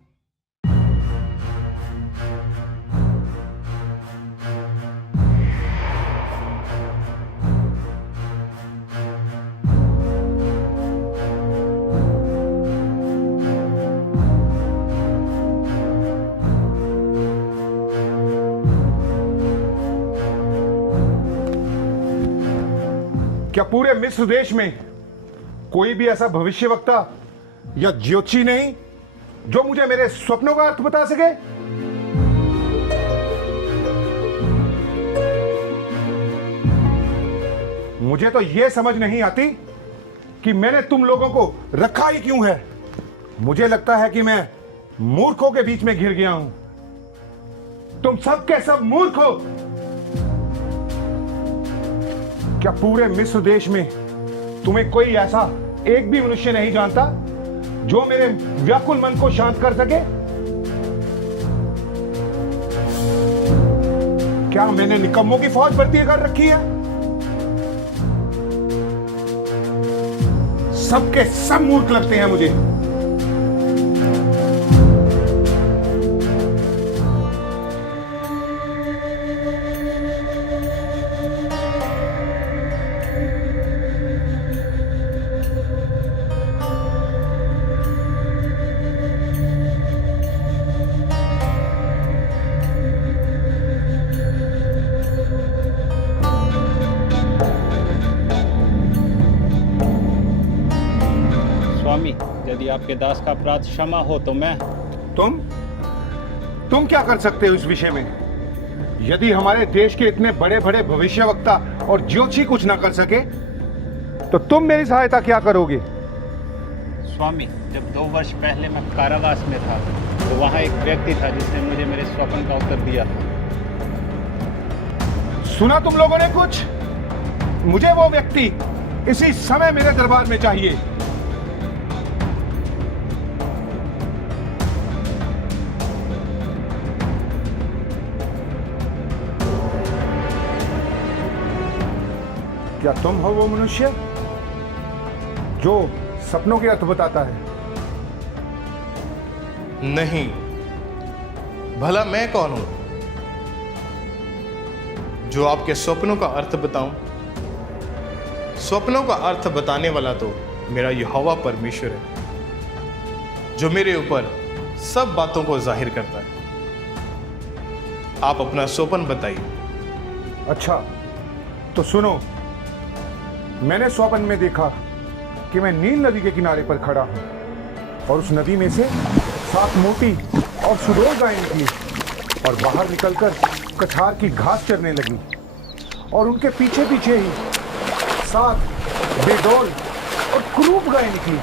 क्या पूरे मिस्र देश में कोई भी ऐसा भविष्यवक्ता या ज्योतिषी नहीं जो मुझे मेरे स्वप्नों का अर्थ बता सके? मुझे तो यह समझ नहीं आती कि मैंने तुम लोगों को रखा ही क्यों है। मुझे लगता है कि मैं मूर्खों के बीच में घिर गया हूं। तुम सब के सब मूर्ख हो। क्या पूरे मिस्र देश में तुम्हें कोई ऐसा एक भी मनुष्य नहीं जानता जो मेरे व्याकुल मन को शांत कर सके? क्या मैंने निकम्मों की फौज भर्ती कर रखी है? सबके सब मूर्ख लगते हैं मुझे। आपके दास का अपराध क्षमा हो तो मैं। तुम क्या कर सकते हो इस विषय में? यदि हमारे देश के इतने बड़े बड़े भविष्यवक्ता और ज्योतिषी कुछ ना कर सके तो तुम मेरी सहायता क्या करोगे? स्वामी, जब 2 वर्ष पहले मैं कारावास में था तो वहां एक व्यक्ति था जिसने मुझे मेरे स्वप्न का उत्तर दिया था। सुना तुम लोगों ने कुछ? मुझे वो व्यक्ति इसी समय मेरे दरबार में चाहिए। क्या तुम हो वो मनुष्य जो सपनों के अर्थ बताता है? नहीं, भला मैं कौन हूं जो आपके स्वप्नों का अर्थ बताऊं? स्वप्नों का अर्थ बताने वाला तो मेरा यहोवा परमेश्वर है, जो मेरे ऊपर सब बातों को जाहिर करता है। आप अपना स्वप्न बताइए। अच्छा, तो सुनो। मैंने स्वप्न में देखा कि मैं नील नदी के किनारे पर खड़ा हूं और उस नदी में से 7 मोटी और सुडौल गायें निकली और बाहर निकलकर कछार की घास चरने लगी और उनके पीछे पीछे ही 7 बेडौल और कुरूप गायें निकली।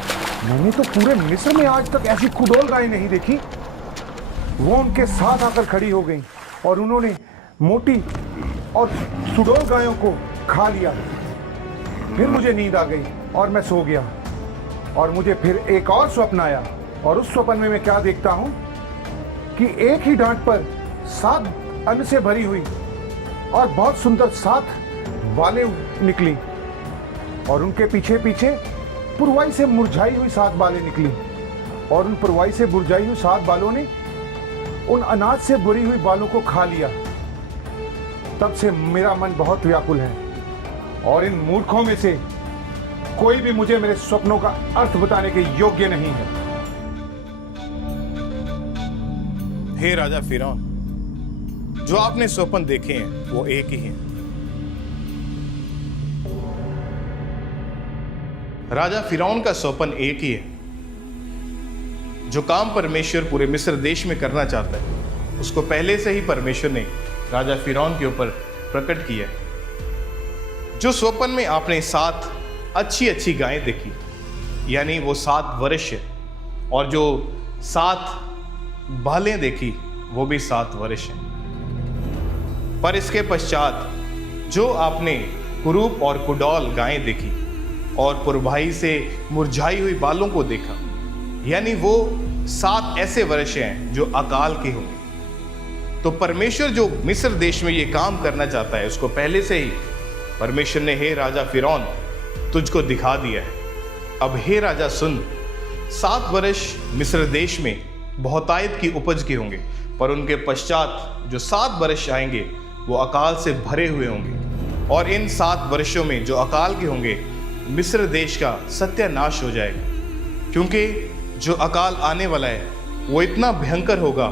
मैंने तो पूरे मिस्र में आज तक ऐसी कुडौल गायें नहीं देखी। वो उनके साथ आकर खड़ी हो गई और उन्होंने मोटी और सुडौल गायों को खा लिया। फिर मुझे नींद आ गई और मैं सो गया और मुझे फिर एक और स्वप्न आया और उस स्वप्न में मैं क्या देखता हूं कि एक ही डांट पर 7 अन्न से भरी हुई और बहुत सुंदर 7 बालें निकली और उनके पीछे पीछे पुरवाई से मुरझाई हुई 7 बालें निकली और उन पुरवाई से मुरझाई हुई 7 बालों ने उन अनाज से भरी हुई बालों को खा लिया। तब से मेरा मन बहुत व्याकुल है और इन मूर्खों में से कोई भी मुझे मेरे स्वप्नों का अर्थ बताने के योग्य नहीं है। हे राजा फिरौन, जो आपने स्वप्न देखे हैं वो एक ही हैं। राजा फिरौन का स्वप्न एक ही है। जो काम परमेश्वर पूरे मिस्र देश में करना चाहता है उसको पहले से ही परमेश्वर ने राजा फिरौन के ऊपर प्रकट किया है। जो स्वप्न में आपने 7 अच्छी अच्छी गायें देखी, यानी वो 7 वर्ष है, और जो 7 बालें देखी वो भी 7 वर्ष है। पर इसके पश्चात जो आपने कुरूप और कुडौल गायें देखी और पुरभाई से मुरझाई हुई बालों को देखा, यानी वो 7 ऐसे वर्ष हैं जो अकाल के होंगे। तो परमेश्वर जो मिस्र देश में ये काम करना चाहता है उसको पहले से ही परमेश्वर ने हे राजा फिरौन तुझको दिखा दिया है। अब हे राजा सुन, 7 वर्ष मिस्र देश में बहुतायत की उपज के होंगे, पर उनके पश्चात जो 7 वर्ष आएंगे वो अकाल से भरे हुए होंगे। और इन 7 वर्षों में जो अकाल के होंगे मिस्र देश का सत्यानाश हो जाएगा, क्योंकि जो अकाल आने वाला है वो इतना भयंकर होगा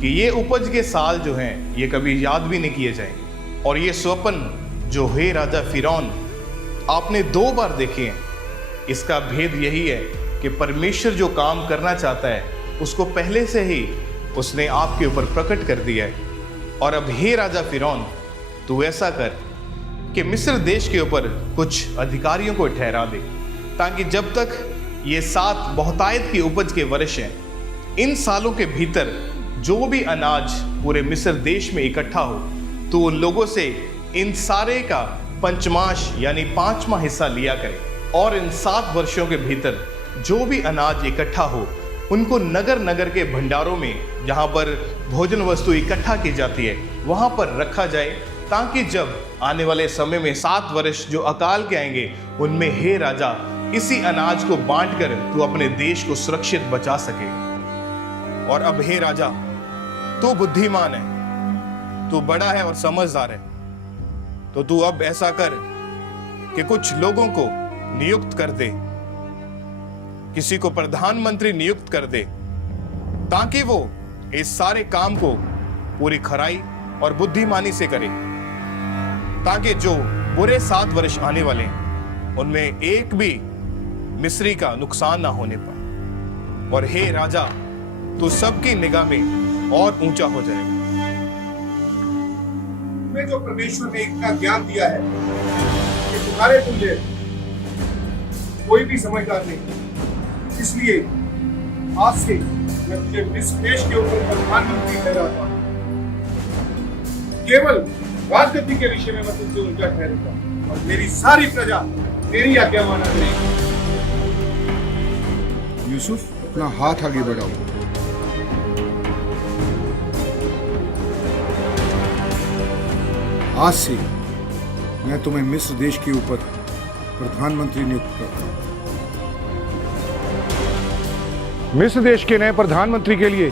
कि ये उपज के साल जो हैं ये कभी याद भी नहीं किए जाएंगे। और ये स्वप्न जो हे राजा फिरौन आपने 2 बार देखे हैं, इसका भेद यही है कि परमेश्वर जो काम करना चाहता है उसको पहले से ही उसने आपके ऊपर प्रकट कर दिया है। और अब हे राजा फिरौन, तू ऐसा कर कि मिस्र देश के ऊपर कुछ अधिकारियों को ठहरा दे, ताकि जब तक ये 7 बहुतायत की उपज के वर्ष हैं, इन सालों के भीतर जो भी अनाज पूरे मिस्र देश में इकट्ठा हो तो उन लोगों से इन सारे का पंचमाश यानी 5वां हिस्सा लिया करे। और इन 7 वर्षों के भीतर जो भी अनाज इकट्ठा हो उनको नगर नगर के भंडारों में, जहाँ पर भोजन वस्तु इकट्ठा की जाती है, वहाँ पर रखा जाए, ताकि जब आने वाले समय में 7 वर्ष जो अकाल के आएंगे उनमें हे राजा इसी अनाज को बांटकर तू अपने देश को सुरक्षित बचा सके। और अब हे राजा, तू बुद्धिमान है, तू बड़ा है और समझदार है, तो तू अब ऐसा कर कि कुछ लोगों को नियुक्त कर दे, किसी को प्रधानमंत्री नियुक्त कर दे, ताकि वो इस सारे काम को पूरी खराई और बुद्धिमानी से करे, ताकि जो बुरे 7 वर्ष आने वाले हैं उनमें एक भी मिस्री का नुकसान ना होने पाए। और हे राजा, तू सबकी निगाह में और ऊंचा हो जाएगा। तुम्हें जो परमेश्वर ने इतना ज्ञान दिया है कि तुम्हारे तुल्य कोई भी समझदार नहीं, इसलिए आज से मैं तुझे मिस्र देश के ऊपर प्रधानमंत्री ठहराता हूं। केवल राजगद्दी के विषय में मैं तुझसे ऊंचा ठहरूंगा और मेरी सारी प्रजा तेरी आज्ञा माना करेगी। यूसुफ, अपना हाथ आगे बढ़ाओ। आज से मैं तुम्हें मिस्र देश के ऊपर प्रधानमंत्री नियुक्त करता हूं। मिस्र देश के नए प्रधानमंत्री के लिए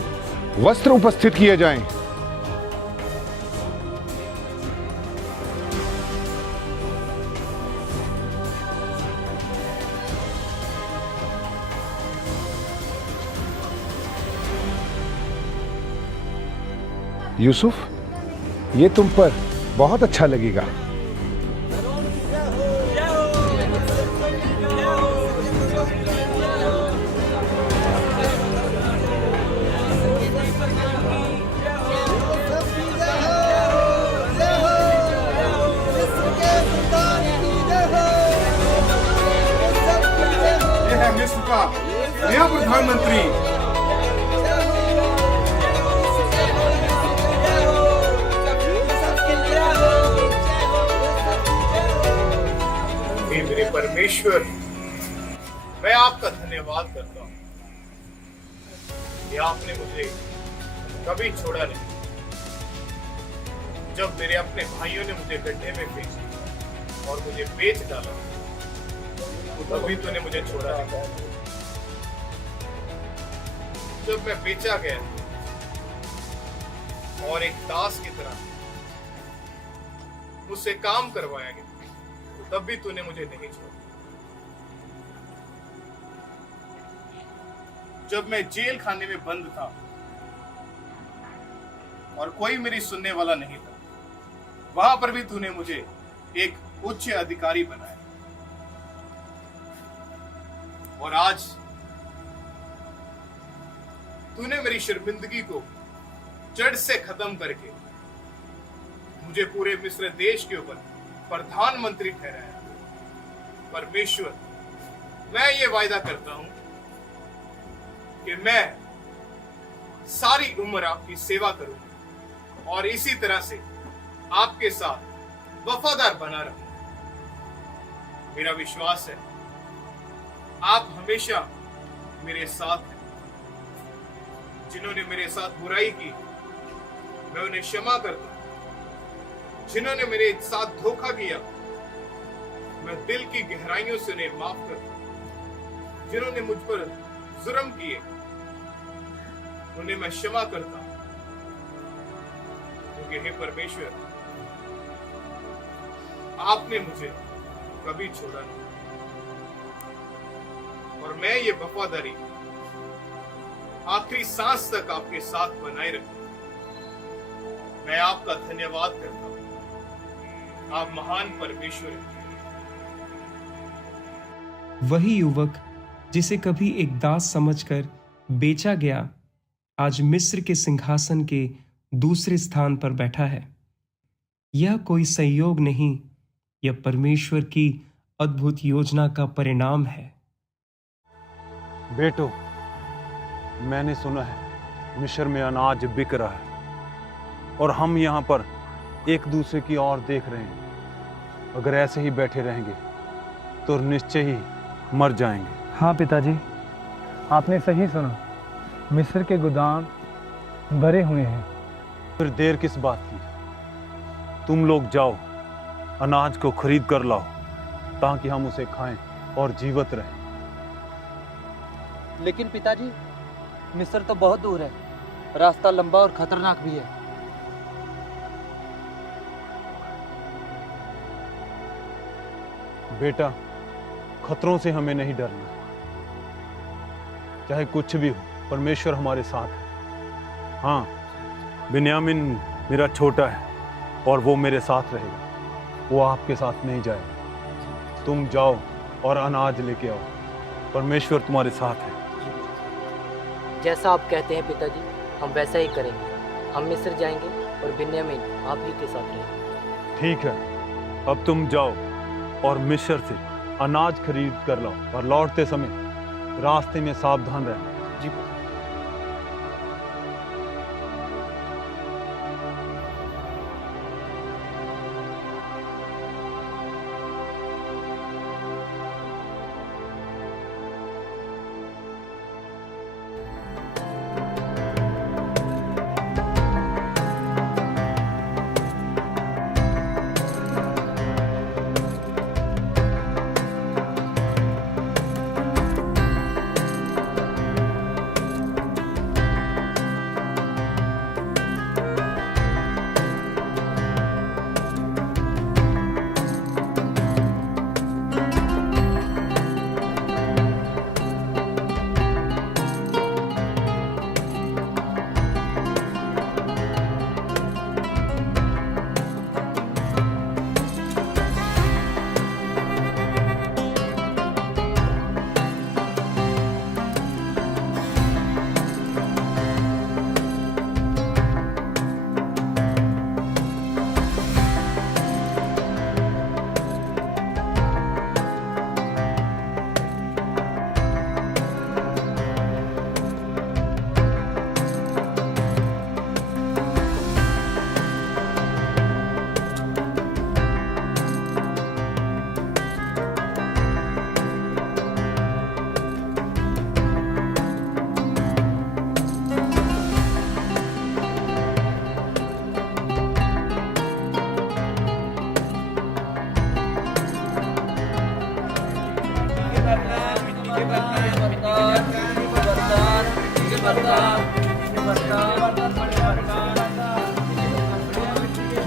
वस्त्र उपस्थित किए जाएं। यूसुफ, ये तुम पर बहुत अच्छा लगेगा। ये है मिस्र का नया प्रधानमंत्री। परमेश्वर, मैं आपका धन्यवाद करता हूं कि आपने मुझे कभी छोड़ा नहीं। जब मेरे अपने भाइयों ने मुझे गड्ढे में फेंका और मुझे बेच डाला, तभी तूने मुझे छोड़ा नहीं। जब मैं बेचा गया और एक दास की तरह मुझसे काम करवाया गया, तब भी तूने मुझे नहीं छोड़ा। जब मैं जेल खाने में बंद था और कोई मेरी सुनने वाला नहीं था, वहां पर भी तूने मुझे एक उच्च अधिकारी बनाया। और आज तूने मेरी शर्मिंदगी को जड़ से खत्म करके मुझे पूरे मिस्र देश के ऊपर प्रधानमंत्री ठहराया। परमेश्वर, मैं ये वायदा करता हूं कि मैं सारी उम्र आपकी सेवा करूंगा और इसी तरह से आपके साथ वफादार बना रहूंगा। मेरा विश्वास है आप हमेशा मेरे साथ हैं। जिन्होंने मेरे साथ बुराई की, मैं उन्हें क्षमा करता हूं। जिन्होंने मेरे साथ धोखा किया, मैं दिल की गहराइयों से उन्हें माफ करता हूं। जिन्होंने मुझ पर जुर्म किए, उन्हें मैं क्षमा करता हूं। क्योंकि हे परमेश्वर, आपने मुझे कभी छोड़ा नहीं और मैं ये वफादारी आखिरी सांस तक आपके साथ बनाए रखूं। मैं आपका धन्यवाद करता हूं। आप महान परमेश्वर हैं। वही युवक जिसे कभी एक दास समझकर बेचा गया, आज मिस्र के सिंहासन के दूसरे स्थान पर बैठा है। यह कोई संयोग नहीं, यह परमेश्वर की अद्भुत योजना का परिणाम है। बेटो, मैंने सुना है मिस्र में अनाज बिक रहा है और हम यहाँ पर एक दूसरे की ओर देख रहे हैं। अगर ऐसे ही बैठे रहेंगे तो निश्चय ही मर जाएंगे। हाँ पिताजी, आपने सही सुना। मिस्र के गोदाम भरे हुए हैं। फिर देर किस बात की? तुम लोग जाओ, अनाज को खरीद कर लाओ ताकि हम उसे खाएं और जीवित रहें। लेकिन पिताजी, मिस्र तो बहुत दूर है, रास्ता लंबा और खतरनाक भी है। बेटा, खतरों से हमें नहीं डरना। चाहे कुछ भी हो, परमेश्वर हमारे साथ है। हाँ, बिन्यामीन मेरा छोटा है और वो मेरे साथ रहेगा, वो आपके साथ नहीं जाएगा। तुम जाओ और अनाज लेके आओ, परमेश्वर तुम्हारे साथ है। जैसा आप कहते हैं पिताजी, हम वैसा ही करेंगे। हम मिस्र जाएंगे और बिन्यामीन आप ही के साथ रहेंगे। ठीक है, अब तुम जाओ और मिस्र से अनाज खरीद कर लाओ और लौटते समय रास्ते में सावधान रहना। जी।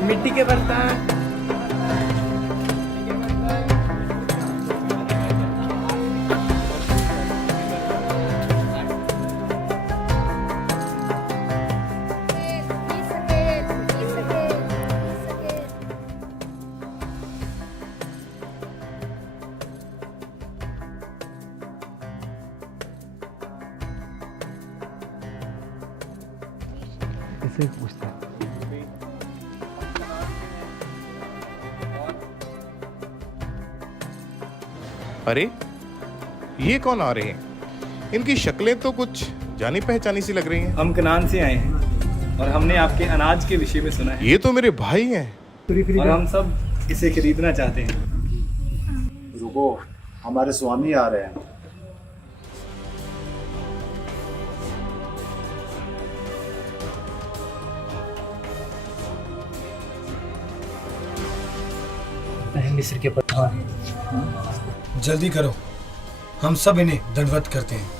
मिट्टी के बर्तन। इसे पूछता है। अरे ये कौन आ रहे हैं? इनकी शक्लें तो कुछ जानी पहचानी सी लग रही हैं। हम कनान से आए हैं और हमने आपके अनाज के विषय में सुना है। ये तो मेरे भाई हैं और हम सब इसे खरीदना चाहते हैं। रुको, हमारे स्वामी आ रहे हैं। मिस्र के प्रधान, जल्दी करो, हम सब इन्हें दंडवत करते हैं।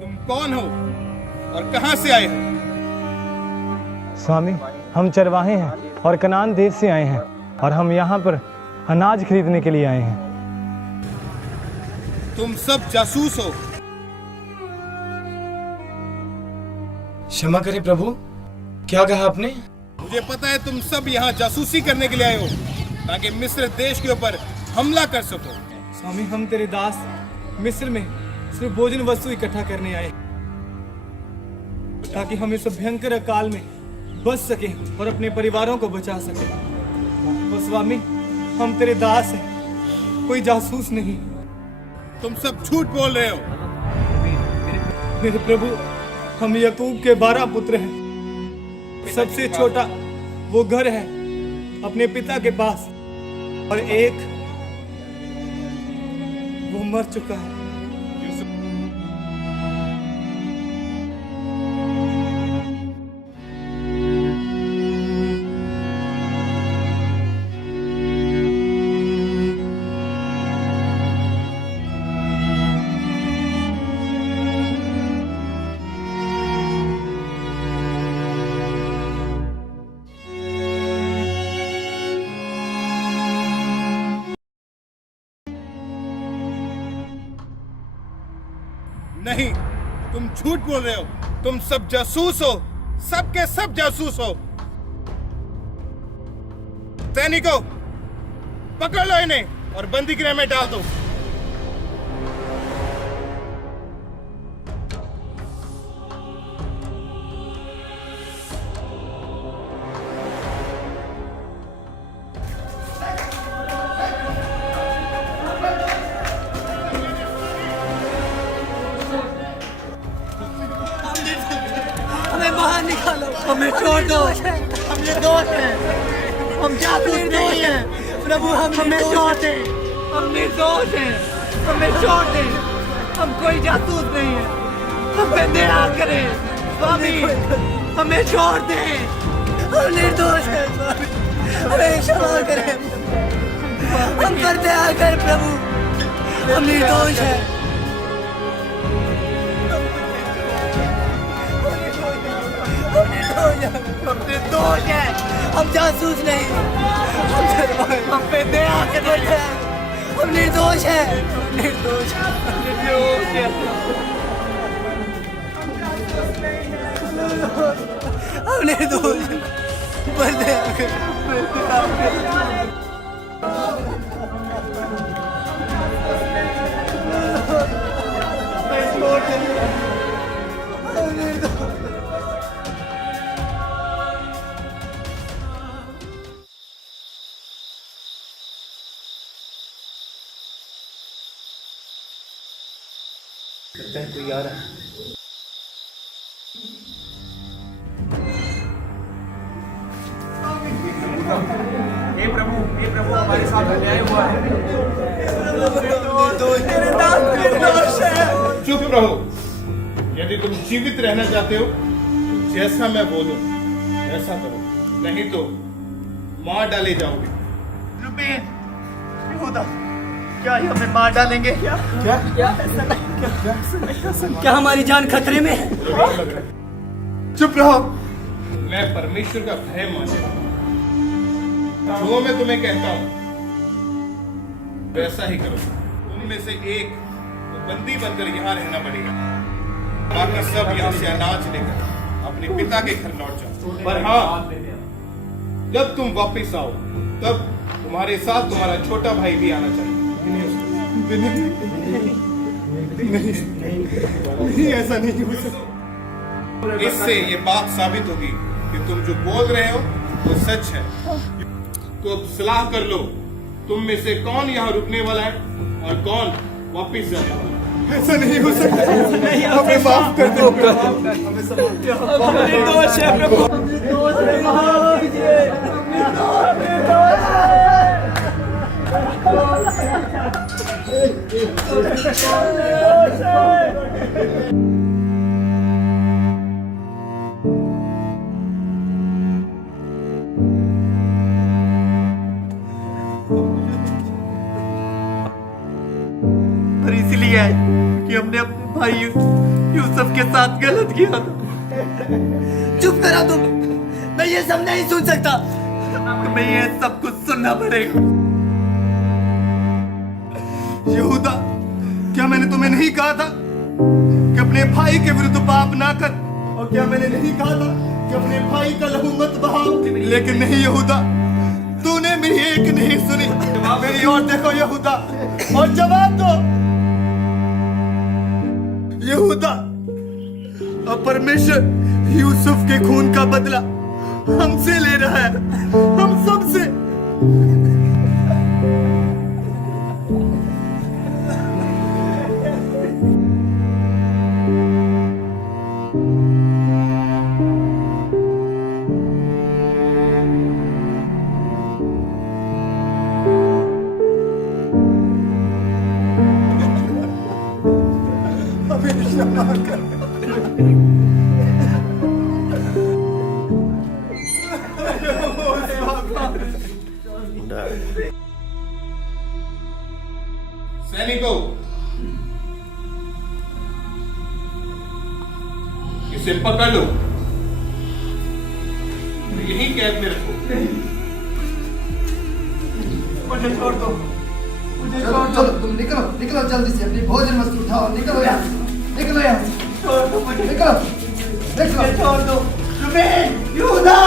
तुम कौन हो और कहां से आए हो? स्वामी, हम चरवाहे हैं और कनान देश से आए हैं और हम यहाँ पर अनाज खरीदने के लिए आए हैं। तुम सब जासूस हो। क्षमा करें प्रभु, क्या कहा आपने? मुझे पता है तुम सब यहाँ जासूसी करने के लिए आए हो ताकि मिस्र देश के ऊपर हमला कर सको। स्वामी, हम तेरे दास मिस्र में सिर्फ भोजन वस्तु इकट्ठा करने आए ताकि हम इस भयंकर अकाल में बच सके और अपने परिवारों को बचा सके। और स्वामी, हम तेरे दास हैं, कोई जासूस नहीं। तुम सब झूठ बोल रहे हो। मेरे प्रभु, हम याकूब के 12 पुत्र हैं। सबसे छोटा वो घर है अपने पिता के पास और एक वो मर चुका है। नहीं, तुम झूठ बोल रहे हो। तुम सब जासूस हो, सबके सब जासूस हो। सैनिकों, पकड़ लो इन्हें और बंदी गृह में डाल दो। हमें बाहर निकालो, हमें छोड़ दो, हम निर्दोष हैं, हम जासूस नहीं हैं, प्रभु हमें छोड़ दे, हम निर्दोष हैं, हमें छोड़ दे, हम कोई जासूस नहीं है, हम पे दया करें, स्वामी हमें छोड़ दे, हम निर्दोष हैं, स्वामी हमें क्षमा करें, हम पर दया कर प्रभु, हम निर्दोष हैं। हम निर्दोष हैं, हम जासूस नहीं, हम पे दया करें, हम निर्दोष हैं, निर्दोष हैं, हम निर्दोष हैं, पर दया लगता है कोई आ रहा है। हे प्रभु हमारे साथ अन्याय हुआ है। चुप रहो। यदि तुम जीवित रहना चाहते हो तो जैसा मैं बोलूं ऐसा करो, नहीं तो मार डाले जाओगे। यहूदा, क्या ये हमें मार डालेंगे? क्या हमारी जान खतरे में है? चुप रहो। मैं परमेश्वर का भय मानता हूं। जो मैं तुम्हें कहता हूं वैसा ही करो। उनमें से एक तो बंदी बनकर यहाँ रहना पड़ेगा, बाकी सब यहाँ से अनाज लेकर अपने पिता के घर लौट जाओ। पर हाँ, जब तुम वापस आओ तब तुम्हारे साथ तुम्हारा छोटा भाई भी आना चाहिए। नहीं, ऐसा नहीं हो सकता। इससे ये बात साबित होगी कि तुम जो बोल रहे हो वो सच है। तो अब सलाह कर लो, तुम में से कौन यहाँ रुकने वाला है और कौन वापस जाने वाला है। ऐसा नहीं हो सकता। नहीं, हमें माफ कर दो प्रभु, हमें समझ, हम निर्दोष हैं प्रभु, हम निर्दोष हैं। पर इसलिए कि हमने अपने भाई यूसुफ के साथ गलत किया था। चुप करो तुम, मैं ये सब नहीं सुन सकता, तुम्हें ये सब कुछ सुनना पड़ेगा। यहूदा, क्या मैंने तुम्हें नहीं कहा था कि अपने भाई के विरुद्ध पाप ना कर? और क्या मैंने नहीं कहा था कि अपने भाई का लहू मत बहाओ? लेकिन नहीं यहूदा, तूने मेरी एक नहीं सुनी। मेरी ओर देखो यहूदा और जवाब दो। यहूदा, अब परमेश्वर यूसुफ के खून का बदला हमसे ले रहा है, हम सबसे। सैनिकों, इसे पकड़ लो, यही कैद में रखो। मुझे छोड़ दो, मुझे छोड़ दो। तुम निकलो, निकलो जल्दी से, अपनी भोजन वस्तु उठाओ, निकलो यहाँ। निकलो यहाँ छोड़ दो मुझे निकलो निकलो छोड़ दो रुबेन यहूदा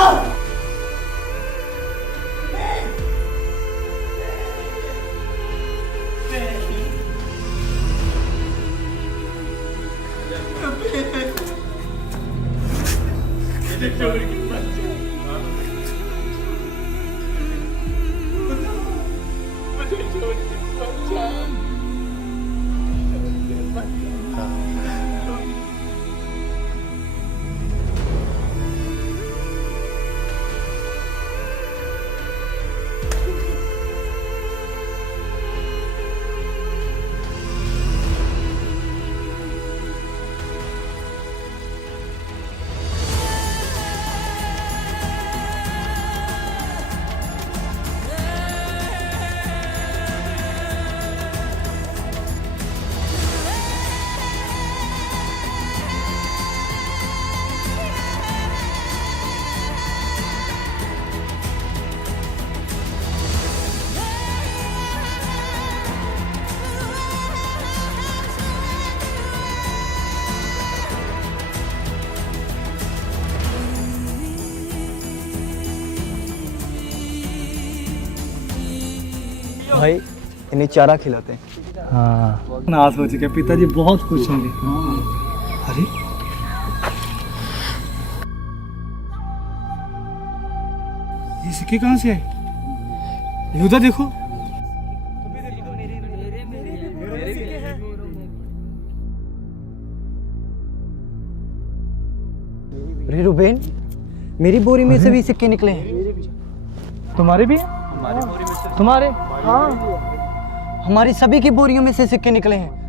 भाई इन्हें चारा खिलाते हैं। हाँ ना सोच के पिताजी बहुत खुश होंगे। अरे ये सिक्के कहाँ से आए? यहूदा देखो अरे रुबेन मेरी बोरी में से भी सिक्के निकले हैं। तुम्हारे भी? तुम्हारे? हाँ हमारी सभी की बोरियों में से सिक्के निकले हैं।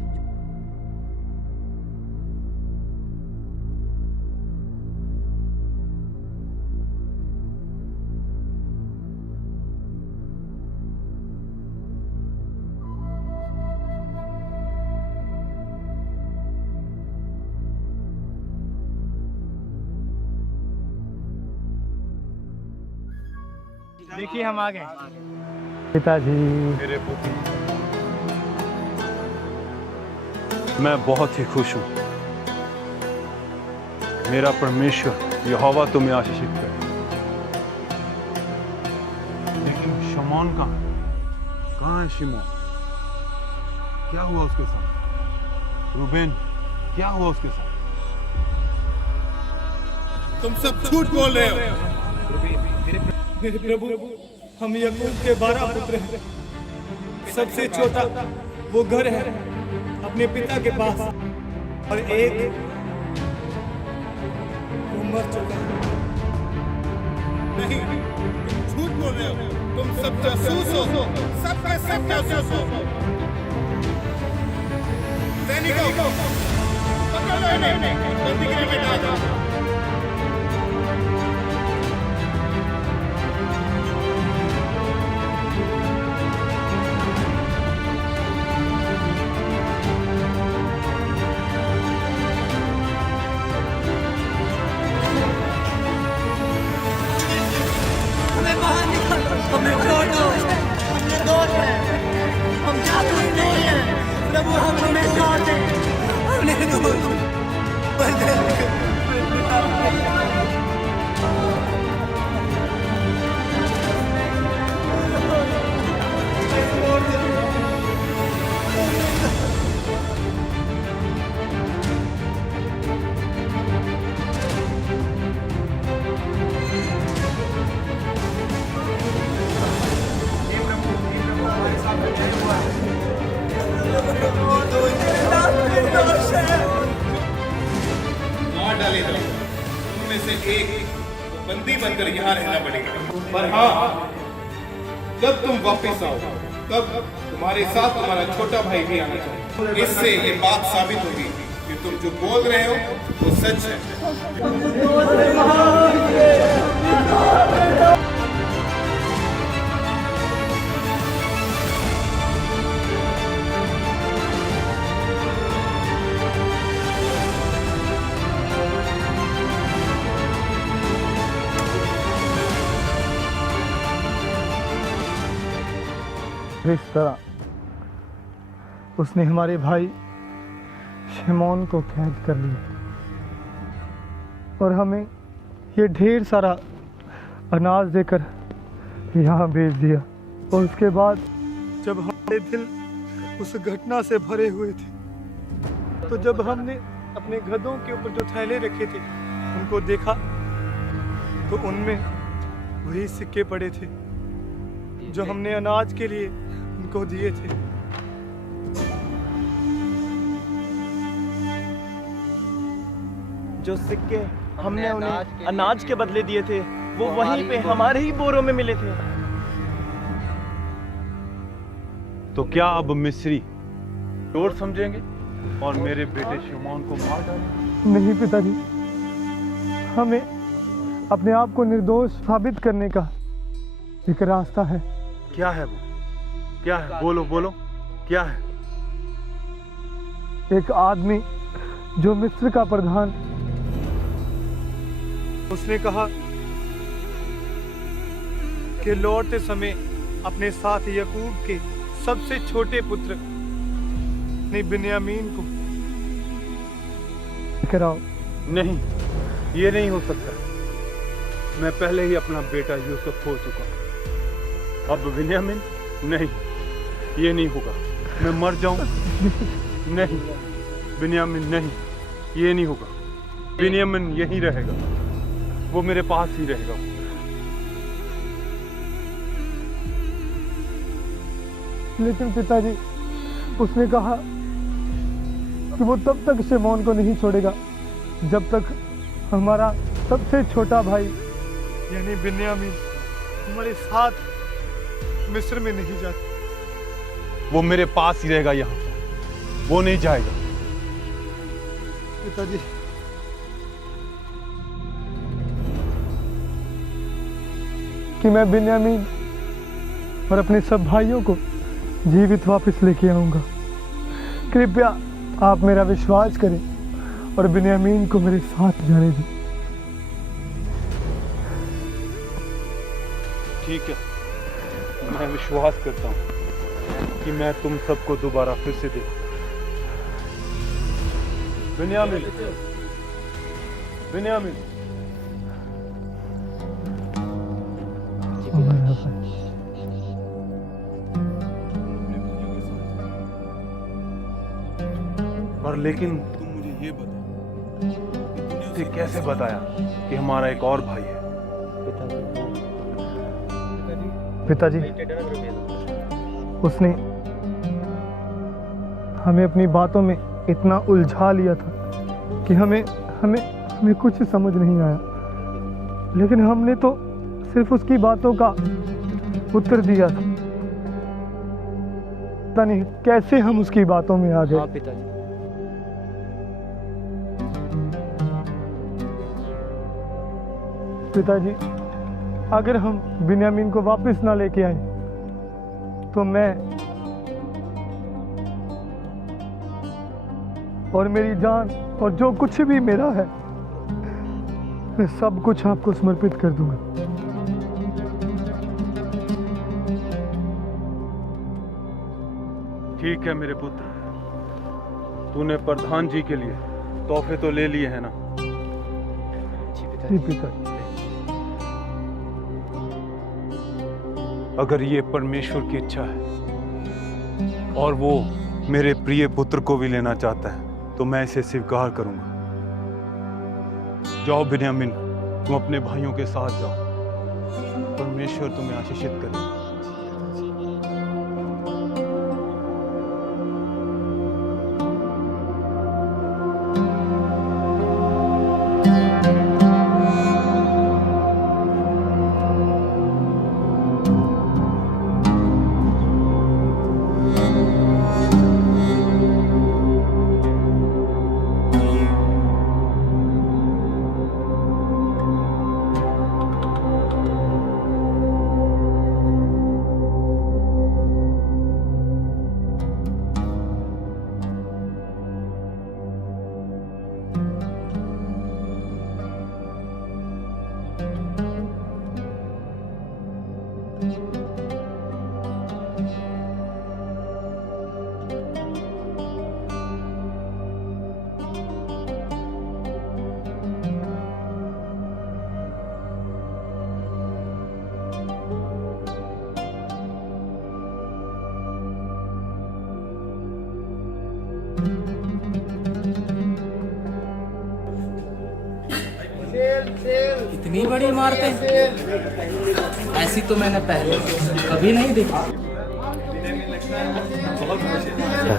देखिए हम आ गए पिताजी। मेरे पुत्र, मैं बहुत ही खुश हूं। मेरा परमेश्वर यहोवा तुम्हें आशीषित करे। लेकिन शमौन कहाँ है शिमोन? क्या हुआ उसके साथ? रूबेन क्या हुआ उसके साथ? तुम सब झूठ बोल रहे हो। मेरे प्रभु हम याकूब के 12 पुत्र हैं। सबसे छोटा वो घर है अपने पिता के पास और एक वो मर चुका है। नहीं तुम झूठ बोल रहे हो। तुम सब जासूस हो। सब के सब जासूस हो। सैनिकों पकड़ लो इन्हें, बंदीगृह में डाल दो। हमें छोड़ दो, हमने दोष है, हम जासूस नहीं हैं, प्रभु हमें छोड़ दे, हमने दोष मार डाले जाओ। उनमें से एक बंदी बनकर यहाँ रहना पड़ेगा। पर हाँ जब तुम वापस आओ तब तुम्हारे साथ तुम्हारा छोटा भाई भी आना चाहिए। इससे ये बात साबित होगी कि तुम जो बोल रहे हो वो सच है। इस तरह उसने हमारे भाई शिमोन को कैद कर लिया और हमें ये ढेर सारा अनाज देकर यहाँ भेज दिया। और उसके बाद जब हमारे दिल उस घटना से भरे हुए थे, तो जब हमने अपने गधों के ऊपर जो थैले रखे थे उनको देखा, तो उनमें वही सिक्के पड़े थे जो हमने अनाज के लिए उनको दिए थे। जो सिक्के हमने उन्हें अनाज के बदले दिए थे, वो वहीं पे हमारे ही बोरों में मिले थे। तो क्या अब मिस्री चोर समझेंगे और मेरे बेटे शिमोन को मार डालेंगे? नहीं पिताजी, हमें अपने आप को निर्दोष साबित करने का एक रास्ता है। क्या है वो? क्या है? बोलो बोलो, क्या है? एक आदमी जो मिस्र का प्रधान, उसने कहा कि लौटते समय अपने साथ याकूब के सबसे छोटे पुत्र ने बिन्यामीन को कराओ। नहीं, ये नहीं हो सकता। मैं पहले ही अपना बेटा यूसुफ खो चुका हूं। अब बिन्यामीन? नहीं, ये नहीं होगा। मैं मर जाऊं? नहीं, बिन्यामीन नहीं, ये नहीं होगा। बिन्यामीन यहीं रहेगा, वो मेरे पास ही रहेगा। लेकिन पिताजी, उसने कहा कि वो तब तक शिमोन को नहीं छोड़ेगा जब तक हमारा सबसे छोटा भाई यानी बिन्यामीन हमारे साथ मिस्र में नहीं जाता। वो मेरे पास ही रहेगा यहाँ, वो नहीं जाएगा। पिताजी, कि मैं बिन्यामीन और अपने सब भाइयों को जीवित वापस लेके आऊंगा। कृपया आप मेरा विश्वास करें और बिन्यामीन को मेरे साथ जाने दें। ठीक है, मैं विश्वास करता हूँ कि मैं तुम सबको दोबारा फिर से देखूं। बिन्यामीन, बिन्यामीन, पर लेकिन तुम मुझे ये बता, तुझे कैसे बताया कि हमारा एक और भाई है? पिताजी, उसने हमें अपनी बातों में इतना उलझा लिया था कि हमें कुछ समझ नहीं आया। लेकिन हमने तो सिर्फ उसकी बातों का उत्तर दिया था। पता नहीं कैसे हम उसकी बातों में आ गए। पिताजी, पिताजी, अगर हम बिन्यामीन को वापस ना लेके आए तो मैं और मेरी जान और जो कुछ भी मेरा है, मैं सब कुछ आपको समर्पित कर दूंगा। ठीक है मेरे पुत्र, तूने प्रधान जी के लिए तोहफे तो ले लिए हैं ना? जी पिताजी। अगर ये परमेश्वर की इच्छा है और वो मेरे प्रिय पुत्र को भी लेना चाहता है, तो मैं इसे स्वीकार करूंगा। जाओ बिन्यामीन, तुम अपने भाइयों के साथ जाओ। परमेश्वर तुम्हें आशीषित करे। इतनी बड़ी इमारतें, ऐसी तो मैंने पहले कभी नहीं देखी।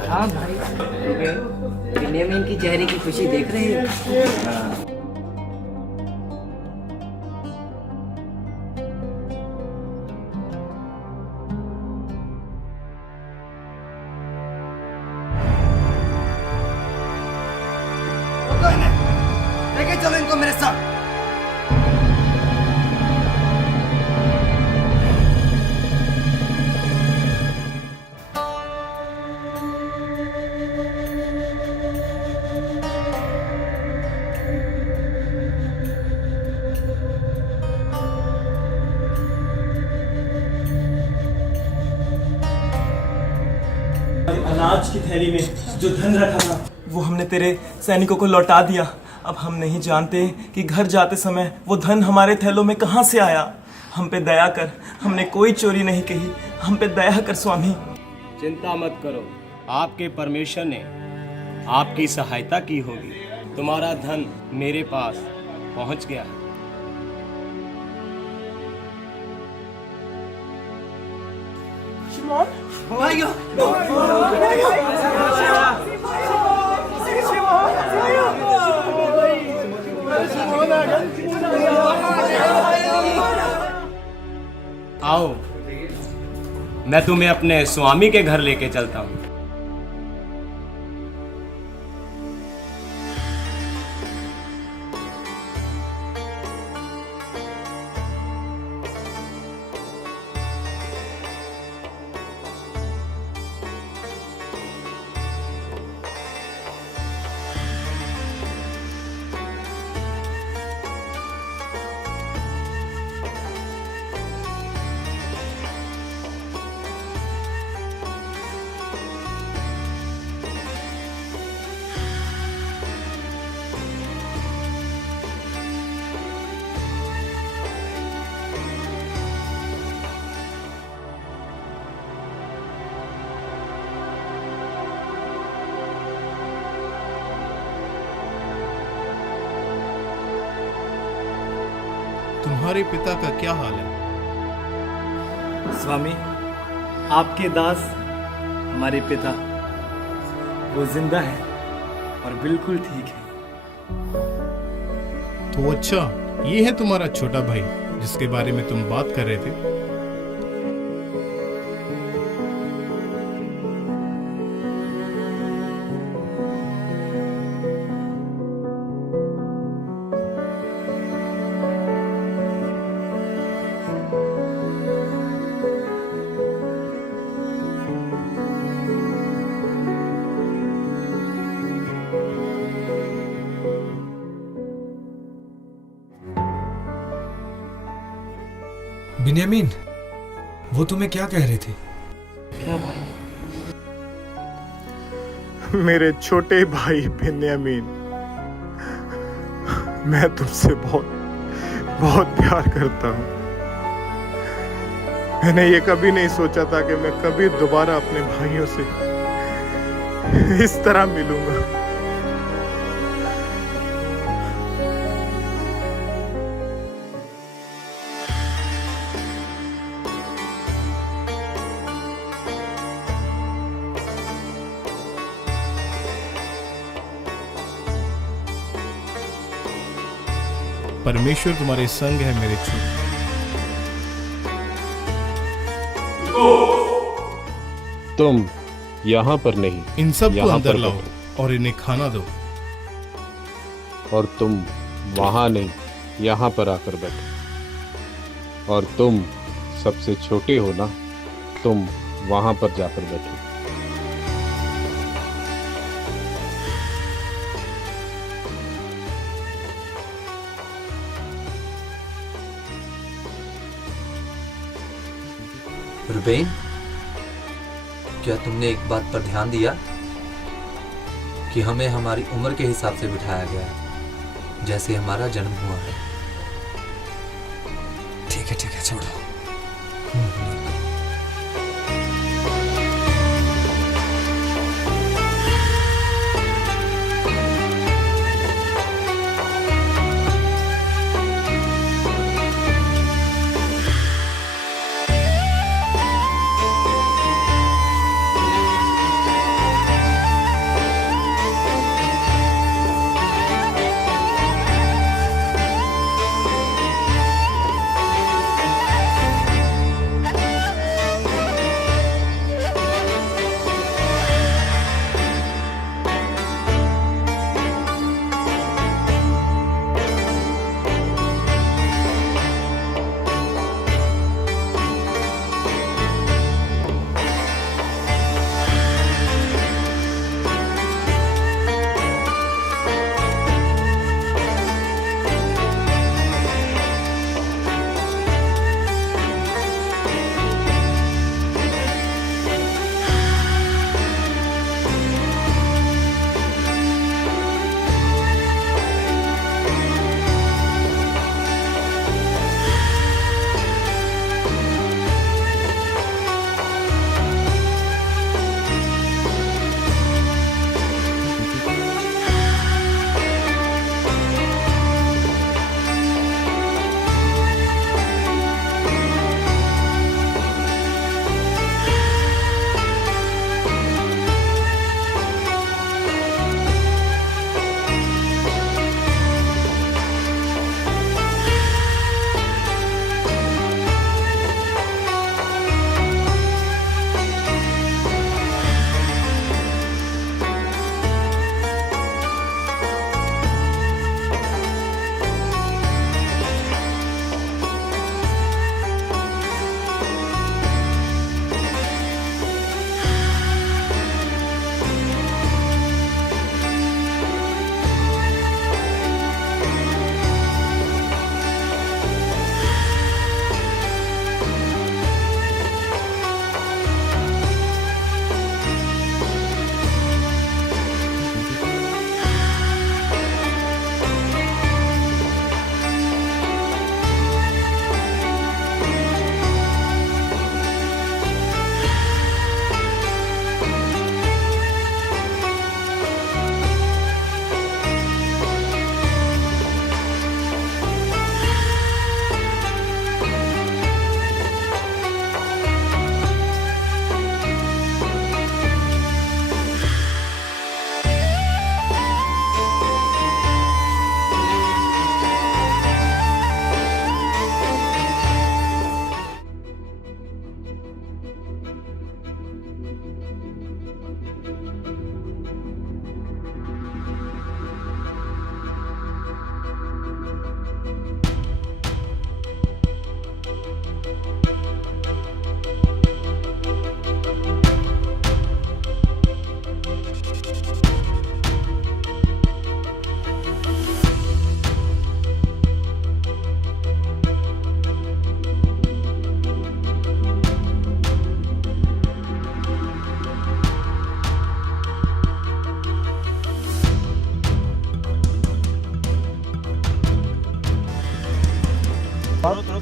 हाँ भाई, बिन्यामीन की चेहरे की खुशी देख रही है। लेके चलो इनको मेरे साथ। अनाज की थैली में जो धन रखा था वो हमने तेरे सैनिकों को लौटा दिया। अब हम नहीं जानते कि घर जाते समय वो धन हमारे थैलों में कहाँ से आया। हम पे दया कर, हमने कोई चोरी नहीं कही, हम पे दया कर स्वामी। चिंता मत करो, आपके परमेश्वर ने आपकी सहायता की होगी। तुम्हारा धन मेरे पास पहुंच गया है। आओ, मैं तुम्हें अपने स्वामी के घर लेके चलता हूँ। तुम्हारे पिता का क्या हाल है? स्वामी, आपके दास हमारे पिता वो जिंदा है और बिल्कुल ठीक है। तो अच्छा, ये है तुम्हारा छोटा भाई जिसके बारे में तुम बात कर रहे थे। बिन्यामीन, वो तुम्हें क्या कह रहे थे? क्या भाई? मेरे छोटे भाई बिन्यामीन, मैं तुमसे बहुत बहुत प्यार करता हूं। मैंने ये कभी नहीं सोचा था कि मैं कभी दोबारा अपने भाइयों से इस तरह मिलूंगा। परमेश्वर तुम्हारे संग है मेरे छोटे। तुम यहाँ पर नहीं, इन सब को अंदर लाओ बैठो। और इन्हें खाना दो। और तुम वहां नहीं, यहाँ पर आकर बैठो। और तुम सबसे छोटे हो ना, तुम वहां पर जाकर बैठो। रुबेन, क्या तुमने एक बात पर ध्यान दिया कि हमें हमारी उम्र के हिसाब से बिठाया गया है, जैसे हमारा जन्म हुआ है। ठीक है, छोड़ो।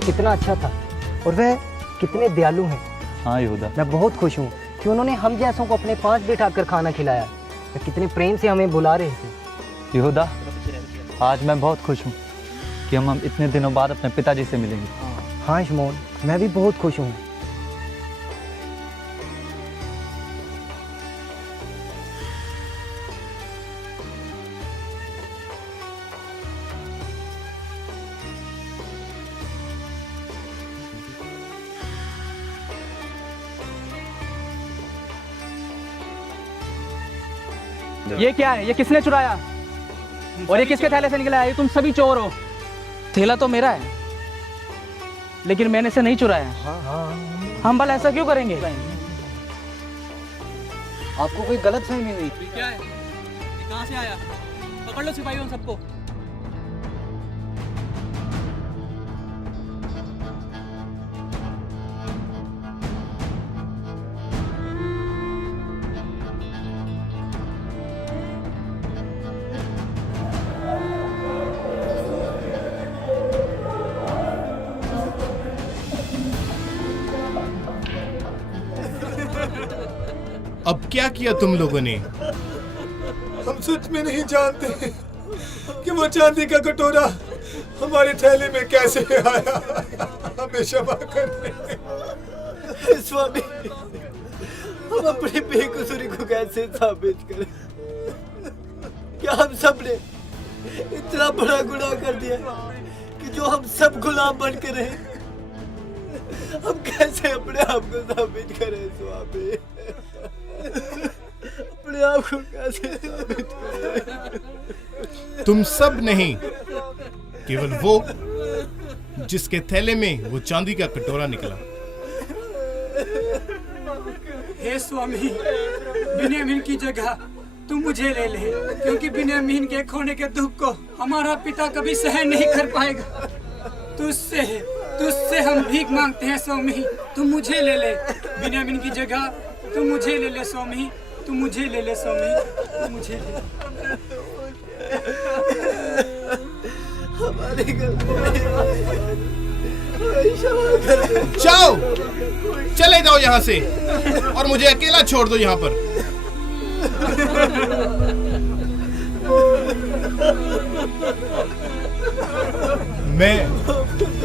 कितना अच्छा था और वह कितने दयालु हैं। हाँ यहूदा, मैं बहुत खुश हूँ कि उन्होंने हम जैसों को अपने पास बिठाकर खाना खिलाया। वे कितने प्रेम से हमें बुला रहे थे। यहूदा, आज मैं बहुत खुश हूँ कि हम इतने दिनों बाद अपने पिताजी से मिलेंगे। हाँ शमौन, मैं भी बहुत खुश हूँ। ये क्या है? ये किसने चुराया? और ये किसके थैले से निकला है? ये तुम सभी चोर हो। थैला तो मेरा है, लेकिन मैंने इसे नहीं चुराया। हम भला ऐसा क्यों करेंगे? आपको कोई गलत फहमी हुई? क्या है? ये कहाँ से आया? पकड़ लो सिपाहियों सबको। अब क्या किया तुम लोगों ने? हम सच में नहीं जानते कि वो चांदी का कटोरा हमारे थैले में कैसे आया। हमें क्षमा कर दे स्वामी, हम अपनी बेकसूरी को कैसे साबित करें? क्या हम सब ने इतना बड़ा गुनाह कर दिया कि जो हम सब गुलाम बन के रहे? हम कैसे अपने आप को साबित करें स्वामी? अपने आप को कैसे साबित करें? तुम सब नहीं, केवल वो जिसके थैले में वो चांदी का कटोरा निकला। हे स्वामी, बिन्यामीन की जगह तुम मुझे ले ले, क्योंकि बिन्यामीन के खोने के दुख को हमारा पिता कभी सहन नहीं कर पाएगा। तुझसे हम भीख मांगते हैं स्वामी, तुम मुझे ले ले। बिन्यामीन की जगह तुम मुझे ले ले स्वामी, तुम मुझे ले ले स्वामी, तुम मुझे ले। हमारी गलती जाओ, चले जाओ यहाँ से और मुझे अकेला छोड़ दो यहाँ पर। मैं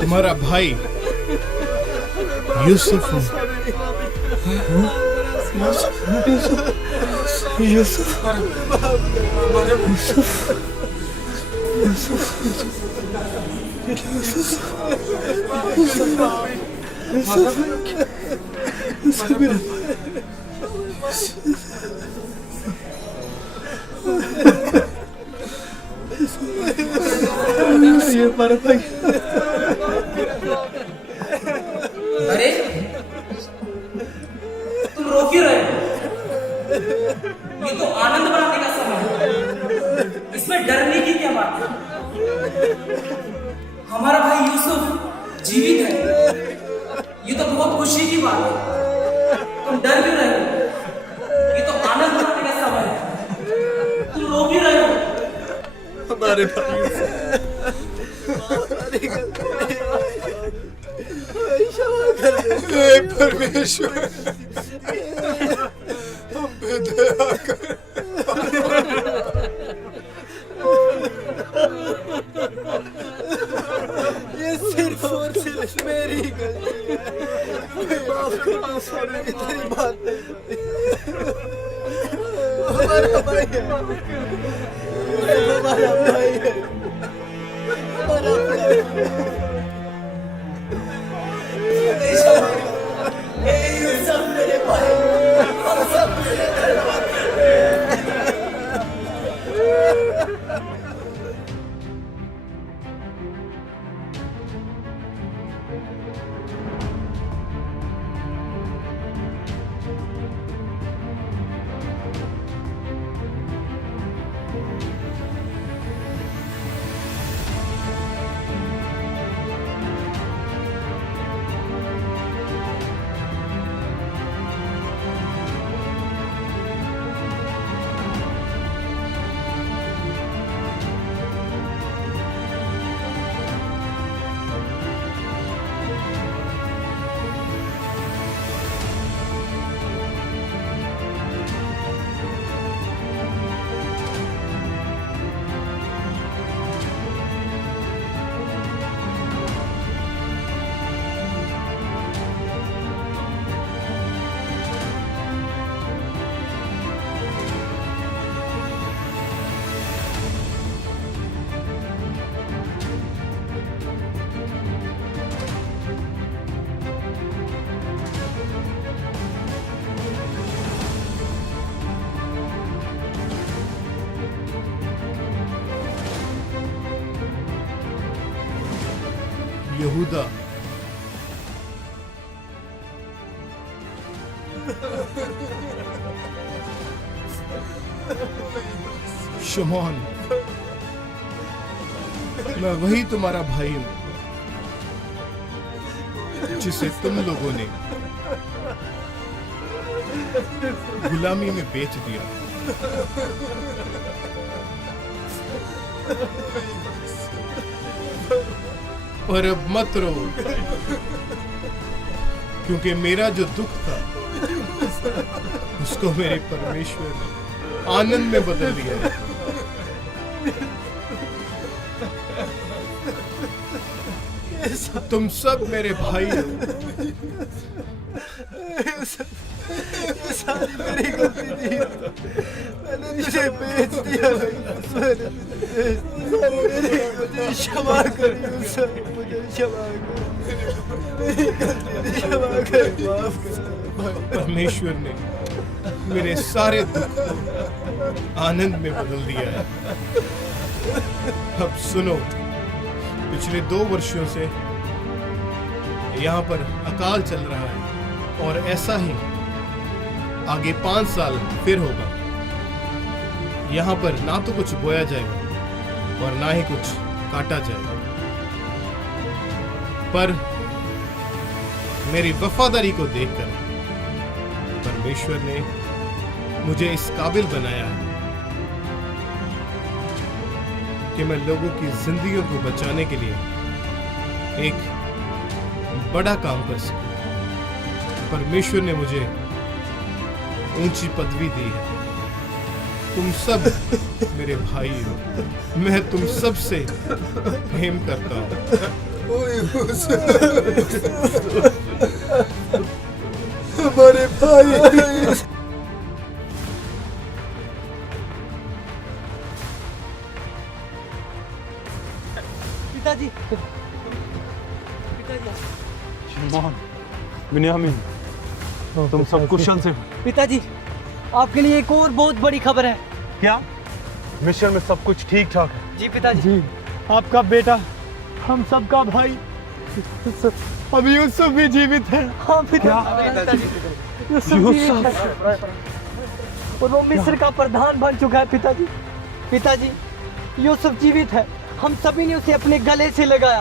तुम्हारा भाई यूसुफ हूँ। ये हमारा भाई। अरे तुम रो क्यों रहे हो? ये तो आनंद मनाने का समय है, इसमें डरने की क्या बात है? हमारा भाई यूसुफ जीवित है, ये तो बहुत खुशी की बात है। तुम डर क्यों रहे हो? ये तो आनंद मनाने का समय है, तुम रो क्यों रहे हो? हमारे भाई हे परमेश्वर, हम पे दया कर। ये सिर्फ और सिर्फ मेरी गलती है। माफ करना स्वामी, तेरी बात नहीं। हमारा भाई है, हमारा भाई है, हमारा भाई है। ये सब मेरे भाई, हम सब मेरे धन्यवाद करते हैं। यहूदा, शमौन, मैं वही तुम्हारा भाई हूं जिसे तुम लोगों ने गुलामी में बेच दिया। पर अब मत रो, क्योंकि मेरा जो दुख था उसको मेरे परमेश्वर ने आनंद में बदल दिया है। तुम सब मेरे भाई हो। सारी मेरी गलती थी, मैंने तुझे बेच दिया। मुझे क्षमा कर, मुझे क्षमा कर, मेरी गलती क्षमा कर, माफ कर। परमेश्वर ने मेरे सारे दुख को आनंद में बदल दिया है। अब सुनो, पिछले 2 वर्षों से यहाँ पर अकाल चल रहा है और ऐसा ही आगे 5 साल फिर होगा। यहाँ पर ना तो कुछ बोया जाएगा और ना ही कुछ काटा जाएगा। पर मेरी वफादारी को देखकर परमेश्वर ने मुझे इस काबिल बनाया है कि मैं लोगों की जिंदगियों को बचाने के लिए एक बड़ा काम कर सकूं। परमेश्वर ने मुझे ऊंची पदवी दी है। तुम सब मेरे भाई हो, मैं तुम सब से प्रेम करता हूं। हमारे भाई। पिताजी, पिताजी, शमौन, बिन्यामीन, तुम सब कुशल से हो? पिताजी, आपके लिए एक और बहुत बड़ी खबर है। क्या? मिशन में सब कुछ ठीक ठाक है? जी पिताजी। जी, आपका बेटा, हम सबका भाई, अब यूसुफ भी जीवित है। हाँ पिताजी, यूसुफ जीवित है और वो मिस्र का प्रधान बन चुका है। पिताजी, पिताजी, यूसुफ जीवित है। हम सभी ने उसे अपने गले से लगाया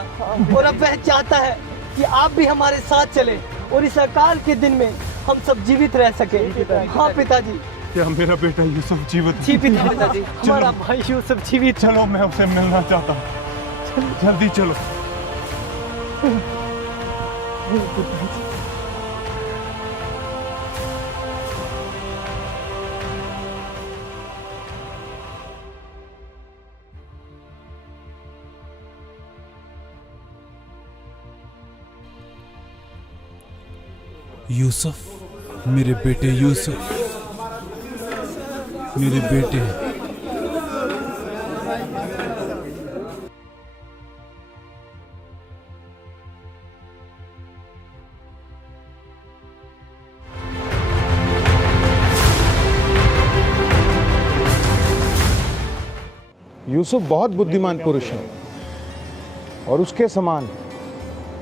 और अब वह चाहता है कि आप भी हमारे साथ चले और इस अकाल के दिन में हम सब जीवित रह सके। हाँ पिताजी। क्या मेरा बेटा यूसुफ जीवित? जी पिताजी, हमारा भाई यूसुफ जीवित। चलो, मैं उसे मिलना चाहता हूँ। जल्दी चलो। यूसुफ, मेरे बेटे यूसुफ, मेरे बेटे। यूसुफ बहुत बुद्धिमान पुरुष है और उसके समान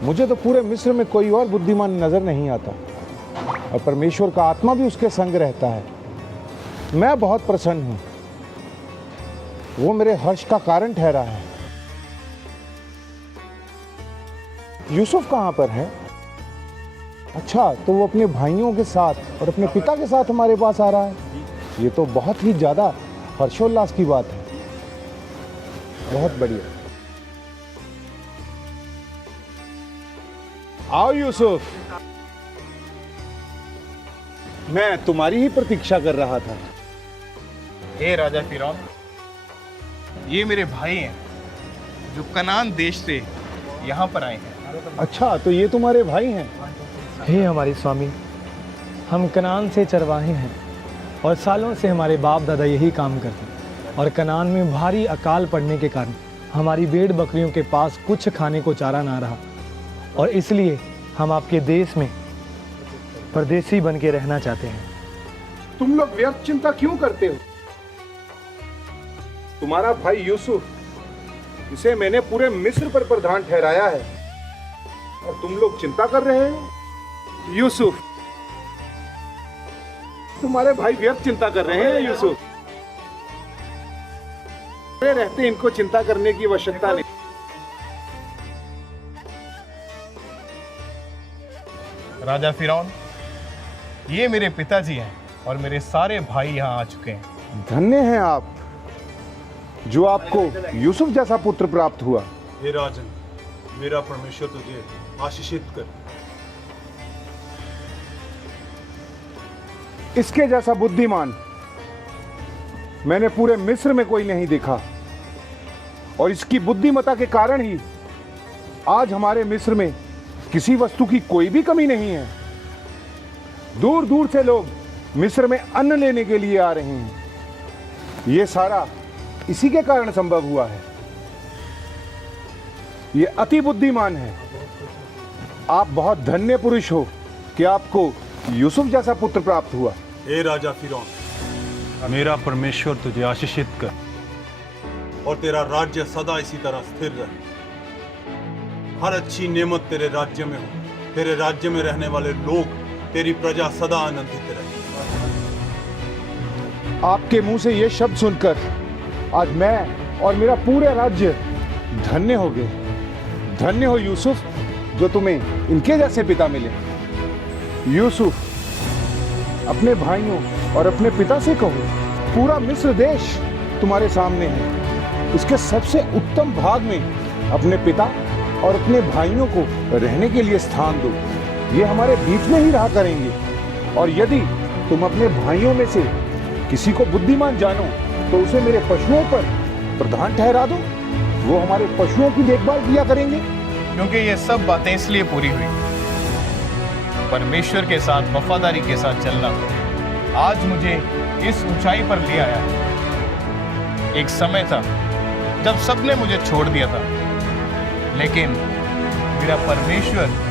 मुझे तो पूरे मिस्र में कोई और बुद्धिमान नजर नहीं आता और परमेश्वर का आत्मा भी उसके संग रहता है। मैं बहुत प्रसन्न हूं, वो मेरे हर्ष का कारण ठहरा है। यूसुफ कहां पर है? अच्छा, तो वो अपने भाइयों के साथ और अपने पिता के साथ हमारे पास आ रहा है। ये तो बहुत ही ज्यादा हर्षोल्लास की बात है। बहुत बढ़िया। आओ यूसुफ, मैं तुम्हारी ही प्रतीक्षा कर रहा था। हे राजा फिरौन, ये मेरे भाई हैं जो कनान देश से यहाँ पर आए हैं। अच्छा, तो ये तुम्हारे भाई हैं? हे हमारे स्वामी, हम कनान से चरवाहे हैं और सालों से हमारे बाप दादा यही काम करते हैं और कनान में भारी अकाल पड़ने के कारण हमारी भेड़ बकरियों के पास कुछ खाने को चारा ना रहा और इसलिए हम आपके देश में परदेसी बन के रहना चाहते हैं। तुम लोग व्यर्थ चिंता क्यों करते हो? तुम्हारा भाई यूसुफ, इसे मैंने पूरे मिस्र पर प्रधान ठहराया है और तुम लोग चिंता कर रहे हो। यूसुफ, तुम्हारे भाई व्यर्थ चिंता कर रहे हैं। यूसुफ, रहते इनको चिंता करने की आवश्यकता नहीं। राजा फिरौन, ये मेरे पिताजी हैं और मेरे सारे भाई यहाँ आ चुके हैं। धन्य हैं आप जो आपको यूसुफ जैसा पुत्र प्राप्त हुआ। हे राजन, मेरा परमेश्वर तुझे आशीषित कर। इसके जैसा बुद्धिमान मैंने पूरे मिस्र में कोई नहीं देखा, और इसकी बुद्धिमत्ता के कारण ही आज हमारे मिस्र में किसी वस्तु की कोई भी कमी नहीं है। दूर दूर से लोग मिस्र में अन्न लेने के लिए आ रहे हैं। ये सारा इसी के कारण संभव हुआ है। ये अति बुद्धिमान है। आप बहुत धन्य पुरुष हो कि आपको यूसुफ जैसा पुत्र प्राप्त हुआ। हे राजा फिरौन, मेरा परमेश्वर तुझे आशीषित कर और तेरा राज्य सदा इसी तरह स्थिर रहे। हर अच्छी नेमत तेरे राज्य में हो। तेरे राज्य में रहने वाले लोग, तेरी प्रजा सदा आनंदित रहे। आपके मुंह से ये शब्द सुनकर आज मैं और मेरा पूरा राज्य धन्य हो गए। धन्य हो यूसुफ, जो तुम्हें इनके जैसे पिता मिले। यूसुफ, अपने भाइयों और अपने पिता से कहो, पूरा मिस्र देश तुम्हारे सामने है। इसके सबसे उत्तम भाग में अपने पिता और अपने भाइयों को रहने के लिए स्थान दो। ये हमारे बीच में ही रहा करेंगे। और यदि तुम अपने भाइयों में से किसी को बुद्धिमान जानो तो उसे मेरे पशुओं पर प्रधान ठहरा दो। वो हमारे पशुओं की देखभाल किया करेंगे। क्योंकि ये सब बातें इसलिए पूरी हुई, परमेश्वर के साथ वफादारी के साथ चलना आज मुझे इस ऊंचाई पर ले आया। एक समय था जब सबने मुझे छोड़ दिया था, लेकिन मेरा परमेश्वर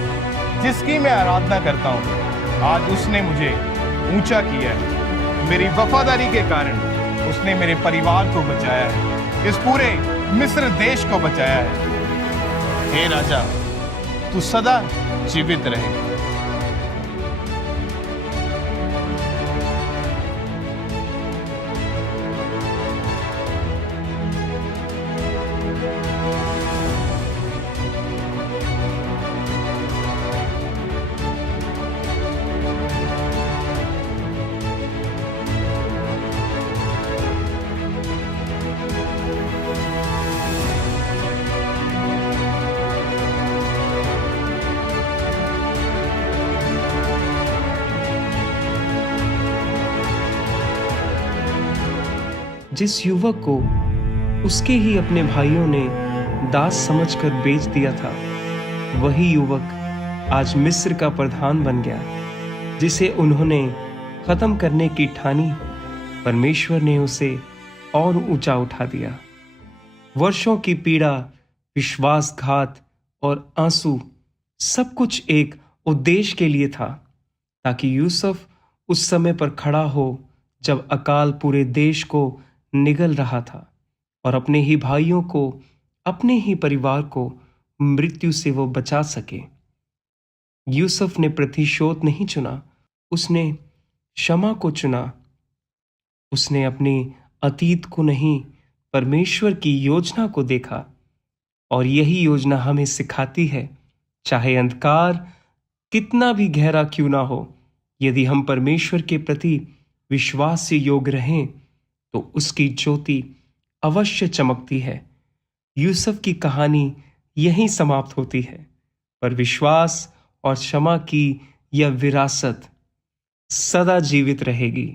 जिसकी मैं आराधना करता हूँ, आज उसने मुझे ऊंचा किया है। मेरी वफादारी के कारण उसने मेरे परिवार को बचाया है, इस पूरे मिस्र देश को बचाया है। हे राजा, तू सदा जीवित रहे। जिस युवक को उसके ही अपने भाइयों ने दास समझकर बेच दिया था, वही युवक आज मिस्र का प्रधान बन गया। जिसे उन्होंने खत्म करने की ठानी, परमेश्वर ने उसे और ऊंचा उठा दिया। वर्षों की पीड़ा, विश्वासघात और आंसू, सब कुछ एक उद्देश्य के लिए था, ताकि यूसुफ उस समय पर खड़ा हो जब अकाल पूरे देश को निगल रहा था और अपने ही भाइयों को, अपने ही परिवार को मृत्यु से वो बचा सके। यूसुफ ने प्रतिशोध नहीं चुना, उसने क्षमा को चुना। उसने अपने अतीत को नहीं, परमेश्वर की योजना को देखा। और यही योजना हमें सिखाती है, चाहे अंधकार कितना भी गहरा क्यों ना हो, यदि हम परमेश्वर के प्रति विश्वास से योग्य रहें तो उसकी ज्योति अवश्य चमकती है। यूसुफ की कहानी यहीं समाप्त होती है, पर विश्वास और क्षमा की यह विरासत सदा जीवित रहेगी।